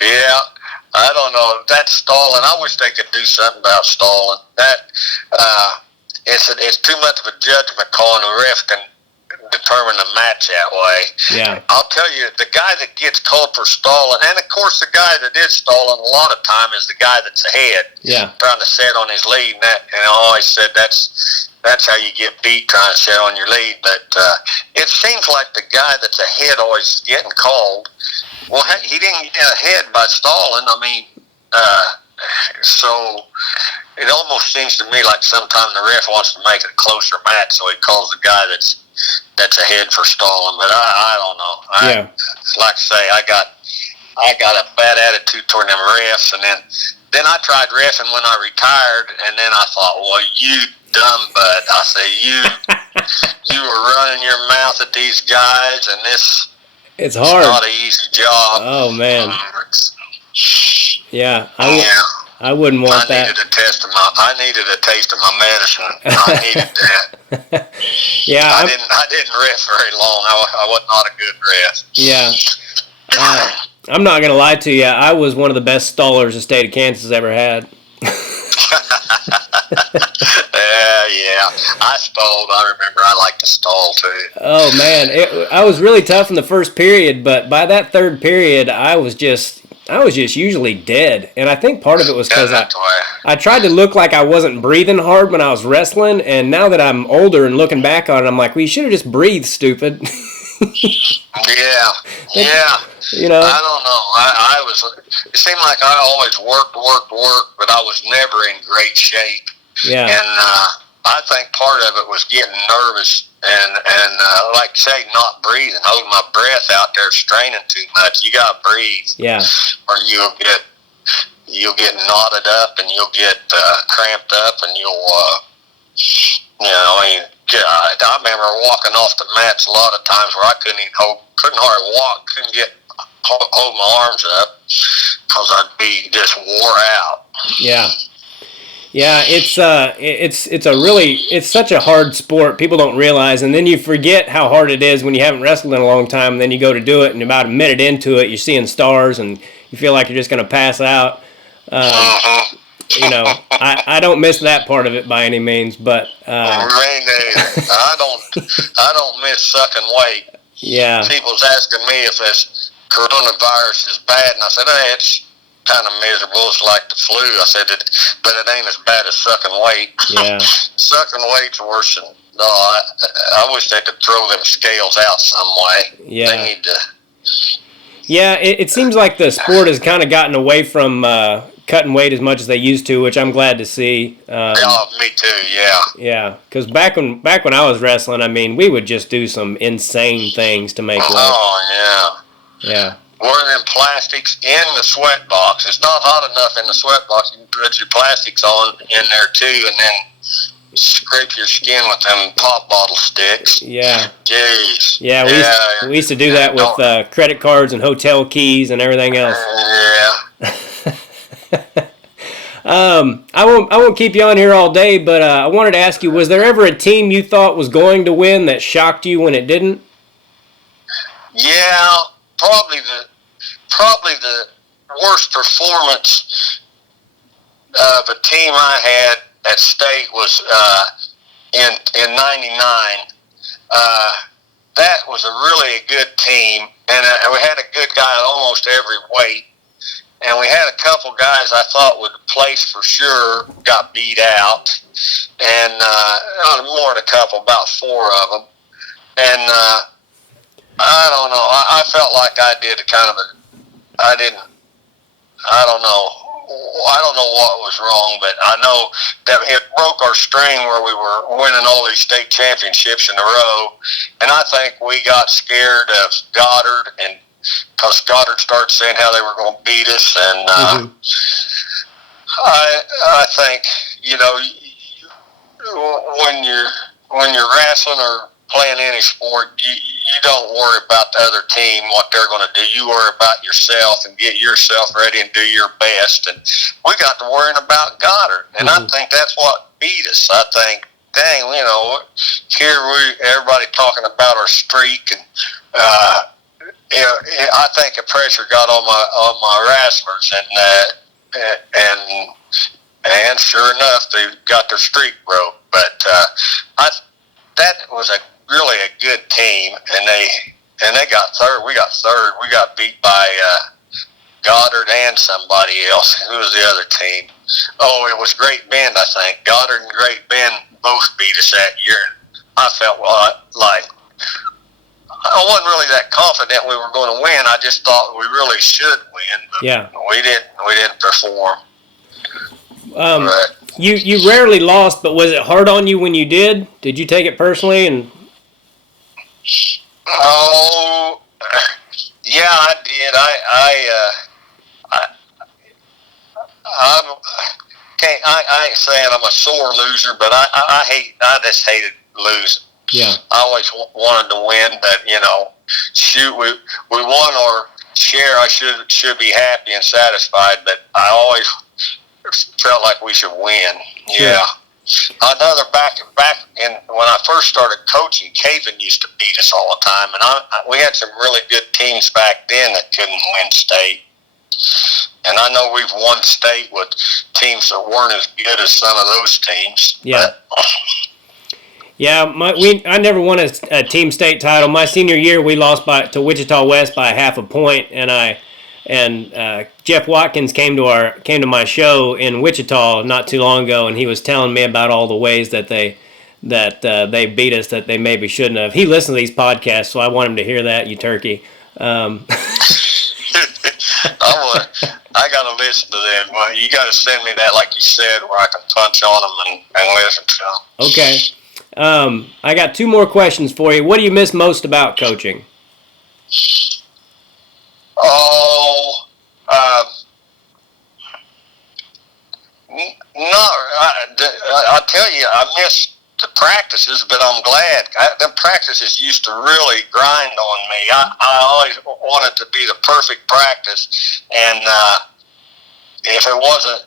Yeah. I don't know. That's stalling. I wish they could do something about stalling. It's too much of a judgment call, and the ref can determine the match that way. Yeah. I'll tell you, the guy that gets called for stalling, and of course the guy that is stalling a lot of time is the guy that's ahead. Yeah. Trying to set on his lead, and I always said that's how you get beat, trying to set on your lead. But it seems like the guy that's ahead always getting called. Well, he didn't get ahead by stalling. I mean, so it almost seems to me like sometimes the ref wants to make it a closer match, so he calls the guy that's ahead for stalling. But I don't know. Like I say, I got a bad attitude toward them refs, and then I tried reffing when I retired, and then I thought, well, you dumb butt. I say, you were running your mouth at these guys, and it's hard. It's not an easy job. Oh, man. Yeah. I wouldn't want that. I needed a taste of my medicine. I needed that. Yeah. I didn't ref very long. I was not a good ref. Yeah. I'm not going to lie to you. I was one of the best stallers the state of Kansas has ever had. Yeah. I stalled. I remember I liked to stall too. Oh, man. I was really tough in the first period, but by that third period, I was just usually dead. And I think part of it was because I tried to look like I wasn't breathing hard when I was wrestling, and now that I'm older and looking back on it, I'm like, well, you should have just breathed, stupid. Yeah. You know? I don't know. It seemed like I always worked, but I was never in great shape. Yeah. And I think part of it was getting nervous and like say, not breathing, holding my breath out there, straining too much. You gotta breathe. Yeah. Or you'll get knotted up, and you'll get cramped up, and I remember walking off the mats a lot of times where I couldn't hardly walk, couldn't hold my arms up because I'd be just wore out. Yeah. Yeah, it's such a hard sport. People don't realize, and then you forget how hard it is when you haven't wrestled in a long time. And then you go to do it, and about a minute into it, you're seeing stars, and you feel like you're just going to pass out. I don't miss that part of it by any means, but I don't miss sucking weight. Yeah. People's asking me if this coronavirus is bad, and I said, hey, it's kind of miserable. It's like the flu. I said, but it ain't as bad as sucking weight. Yeah. Sucking weight's worse than. No, I wish they could throw them scales out some way. Yeah. They need to. Yeah, it seems like the sport has kind of gotten away from cutting weight as much as they used to, which I'm glad to see. Me too. Yeah. Yeah, because back when I was wrestling, I mean, we would just do some insane things to make weight. Oh yeah. Yeah. Wearing them plastics in the sweat box. It's not hot enough in the sweat box. You can put your plastics on in there too, and then scrape your skin with them pop bottle sticks. Yeah. Jeez. Yeah, we used to do that with credit cards and hotel keys and everything else. Yeah. I won't keep you on here all day, but I wanted to ask you: was there ever a team you thought was going to win that shocked you when it didn't? Yeah, probably the worst performance of a team I had at state was in '99. That was a really good team, and we had a good guy at almost every weight. and we had a couple guys I thought would place for sure got beat out, and more than a couple, about 4 of them, and I don't know. I felt like I did I don't know. I don't know what was wrong, but I know that it broke our string where we were winning all these state championships in a row, and I think we got scared of Goddard, and because Goddard started saying how they were going to beat us, and I think, you know, when you're wrestling or playing any sport, you don't worry about the other team, what they're going to do. You worry about yourself and get yourself ready and do your best. And we got to worrying about Goddard, and I think that's what beat us. I think, dang, you know, here everybody talking about our streak, and I think the pressure got on my wrestlers, and sure enough, they got their streak broke. But that was really a good team, and they got third. We got third. We got beat by Goddard and somebody else. Who was the other team? Oh, it was Great Bend, I think. Goddard and Great Bend both beat us that year. I felt like I wasn't really that confident we were going to win. I just thought we really should win. But we didn't perform. You rarely lost, but was it hard on you when you did? Did you take it personally? And oh, yeah, I did. I ain't saying I'm a sore loser, but I just hated losing. Yeah. I always wanted to win, but, you know, shoot, we won our share. I should be happy and satisfied, but I always felt like we should win. Sure. Yeah. Another back in when I first started coaching, Caven used to beat us all the time, and we had some really good teams back then that couldn't win state. And I know we've won state with teams that weren't as good as some of those teams. Yeah. Yeah, I never won a team state title. My senior year, we lost to Wichita West by 0.5 point, and Jeff Watkins came to my show in Wichita not too long ago, and he was telling me about all the ways that they beat us that they maybe shouldn't have. He listens to these podcasts, so I want him to hear that, you turkey. I got to listen to them. Well, you got to send me that, like you said, where I can punch on them and listen to them. Okay. I got 2 more questions for you. What do you miss most about coaching? Oh, no, I tell you, I miss the practices, but I'm glad. The practices used to really grind on me. I always wanted to be the perfect practice, and if it wasn't,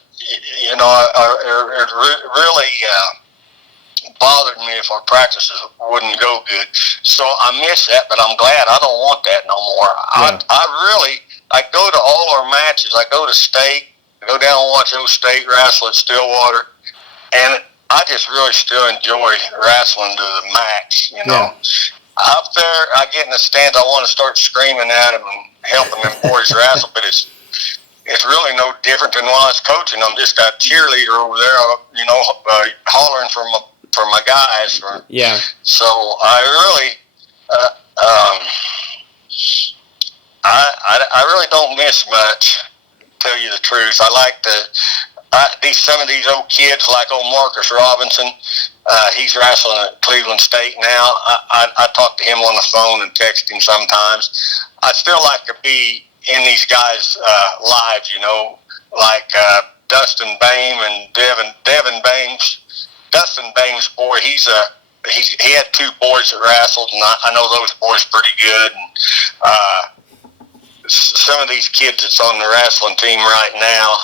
you know, it really bothered me if our practices wouldn't go good. So I miss that, but I'm glad. I don't want that no more. Yeah. I go to all our matches. I go to state. I go down and watch those state wrestle at Stillwater, and I just really still enjoy wrestling to the max, you know. Yeah. Up there, I get in the stands, I want to start screaming at them and helping them boys wrestle, but it's really no different than when I was coaching. I'm just a cheerleader over there, you know, hollering for my guys. Yeah. So I really, I really don't miss much, to tell you the truth. I like some of these old kids, like old Marcus Robinson. He's wrestling at Cleveland State now. I talk to him on the phone and text him sometimes. I still like to be in these guys' lives, you know, like Dustin Bame and Devin Bames. Dustin Bame's boy, he had 2 boys that wrestled, and I know those boys pretty good. And some of these kids that's on the wrestling team right now,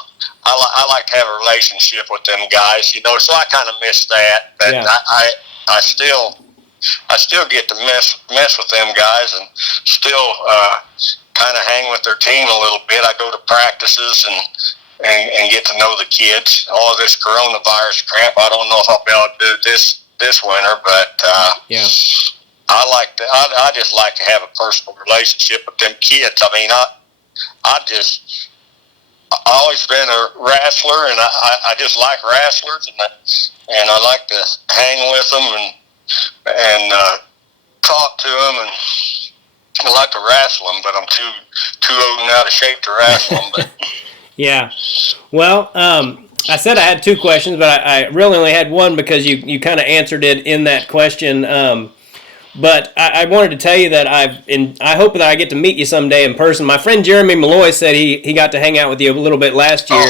I like to have a relationship with them guys, you know. So I kind of miss that. But yeah. I still get to mess with them guys and still kind of hang with their team a little bit. I go to practices and get to know the kids. All this coronavirus crap, I don't know if I'll be able to do this winter, but yeah. I just like to have a personal relationship with them kids. I mean, always been a wrestler, and I just like wrestlers, and I like to hang with them and talk to them, and I like to wrestle them, but I'm too old and out of shape to wrestle them. But yeah. Well, I said I had two questions, but I really only had one because you kind of answered it in that question. But I wanted to tell you that I hope that I get to meet you someday in person. My friend Jeremy Malloy said he got to hang out with you a little bit last year.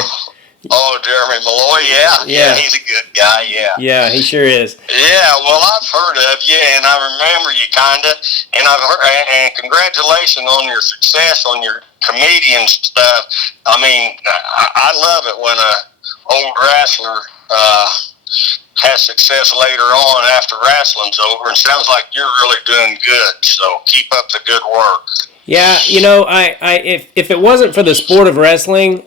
Oh, Jeremy Malloy, yeah, he's a good guy, yeah. Yeah, he sure is. Yeah, well, I've heard of you, and I remember you kinda, and I've heard, and congratulations on your success on your comedian stuff. I mean, I love it when a old wrestler has success later on after wrestling's over, and sounds like you're really doing good. So keep up the good work. Yeah, if it wasn't for the sport of wrestling,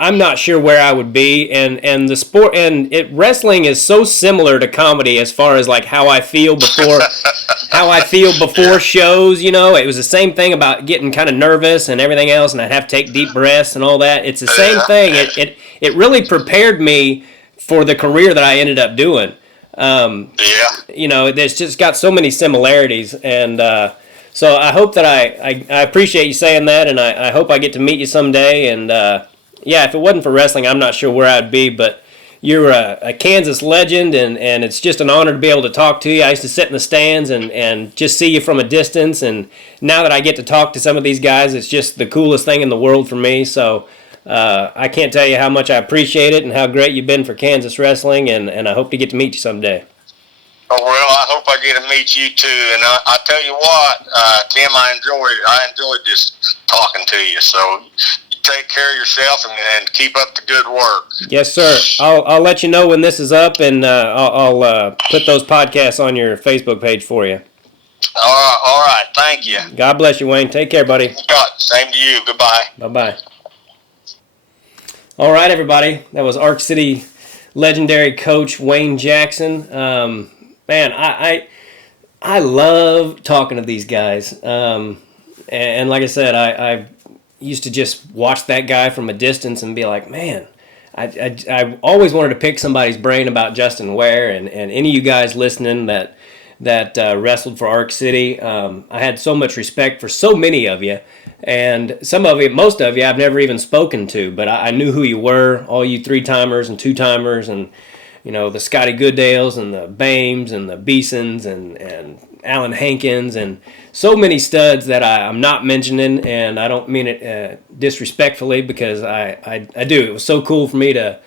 I'm not sure where I would be. And the sport wrestling is so similar to comedy as far as like how I feel before shows. It was the same thing about getting kind of nervous and everything else, and I'd have to take deep breaths and all that. It's the same thing. It really prepared me for the career that I ended up doing. There's just got so many similarities, and so I hope that I appreciate you saying that, and I hope I get to meet you someday. And if it wasn't for wrestling, I'm not sure where I'd be, but you're a Kansas legend, and it's just an honor to be able to talk to you. I used to sit in the stands and just see you from a distance, and now that I get to talk to some of these guys, it's just the coolest thing in the world for me. So I can't tell you how much I appreciate it and how great you've been for Kansas wrestling, and I hope to get to meet you someday. Oh, well, I hope I get to meet you too. And I tell you what, Tim, I enjoyed just talking to you. So you take care of yourself and keep up the good work. Yes, sir. I'll let you know when this is up, and I'll put those podcasts on your Facebook page for you. All right. Thank you. God bless you, Wayne. Take care, buddy. Same to you. Goodbye. Bye-bye. All right, everybody. That was Ark City legendary coach Wayne Jackson. Man, I love talking to these guys. And like I said, I used to just watch that guy from a distance and be like, man, I always wanted to pick somebody's brain about Justin Ware, and any of you guys listening that wrestled for Ark City. I had so much respect for so many of you. And most of you, I've never even spoken to, but I knew who you were, all you 3-timers and 2-timers, and the Scotty Goodales and the Bames and the Beesons and Alan Hankins, and so many studs that I'm not mentioning, and I don't mean it disrespectfully, because I do. It was so cool for me to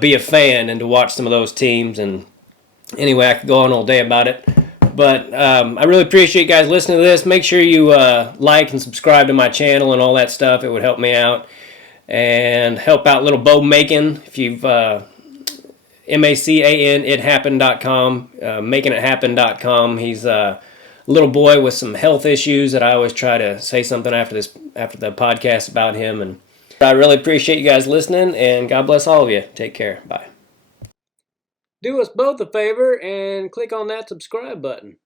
be a fan and to watch some of those teams. And anyway, I could go on all day about it. But I really appreciate you guys listening to this. Make sure you like and subscribe to my channel and all that stuff. It would help me out. And help out little Bo Macon. If you've MACAN ithappened.com, makingithappen.com. He's a little boy with some health issues that I always try to say something after the podcast about him. And I really appreciate you guys listening, and God bless all of you. Take care. Bye. Do us both a favor and click on that subscribe button.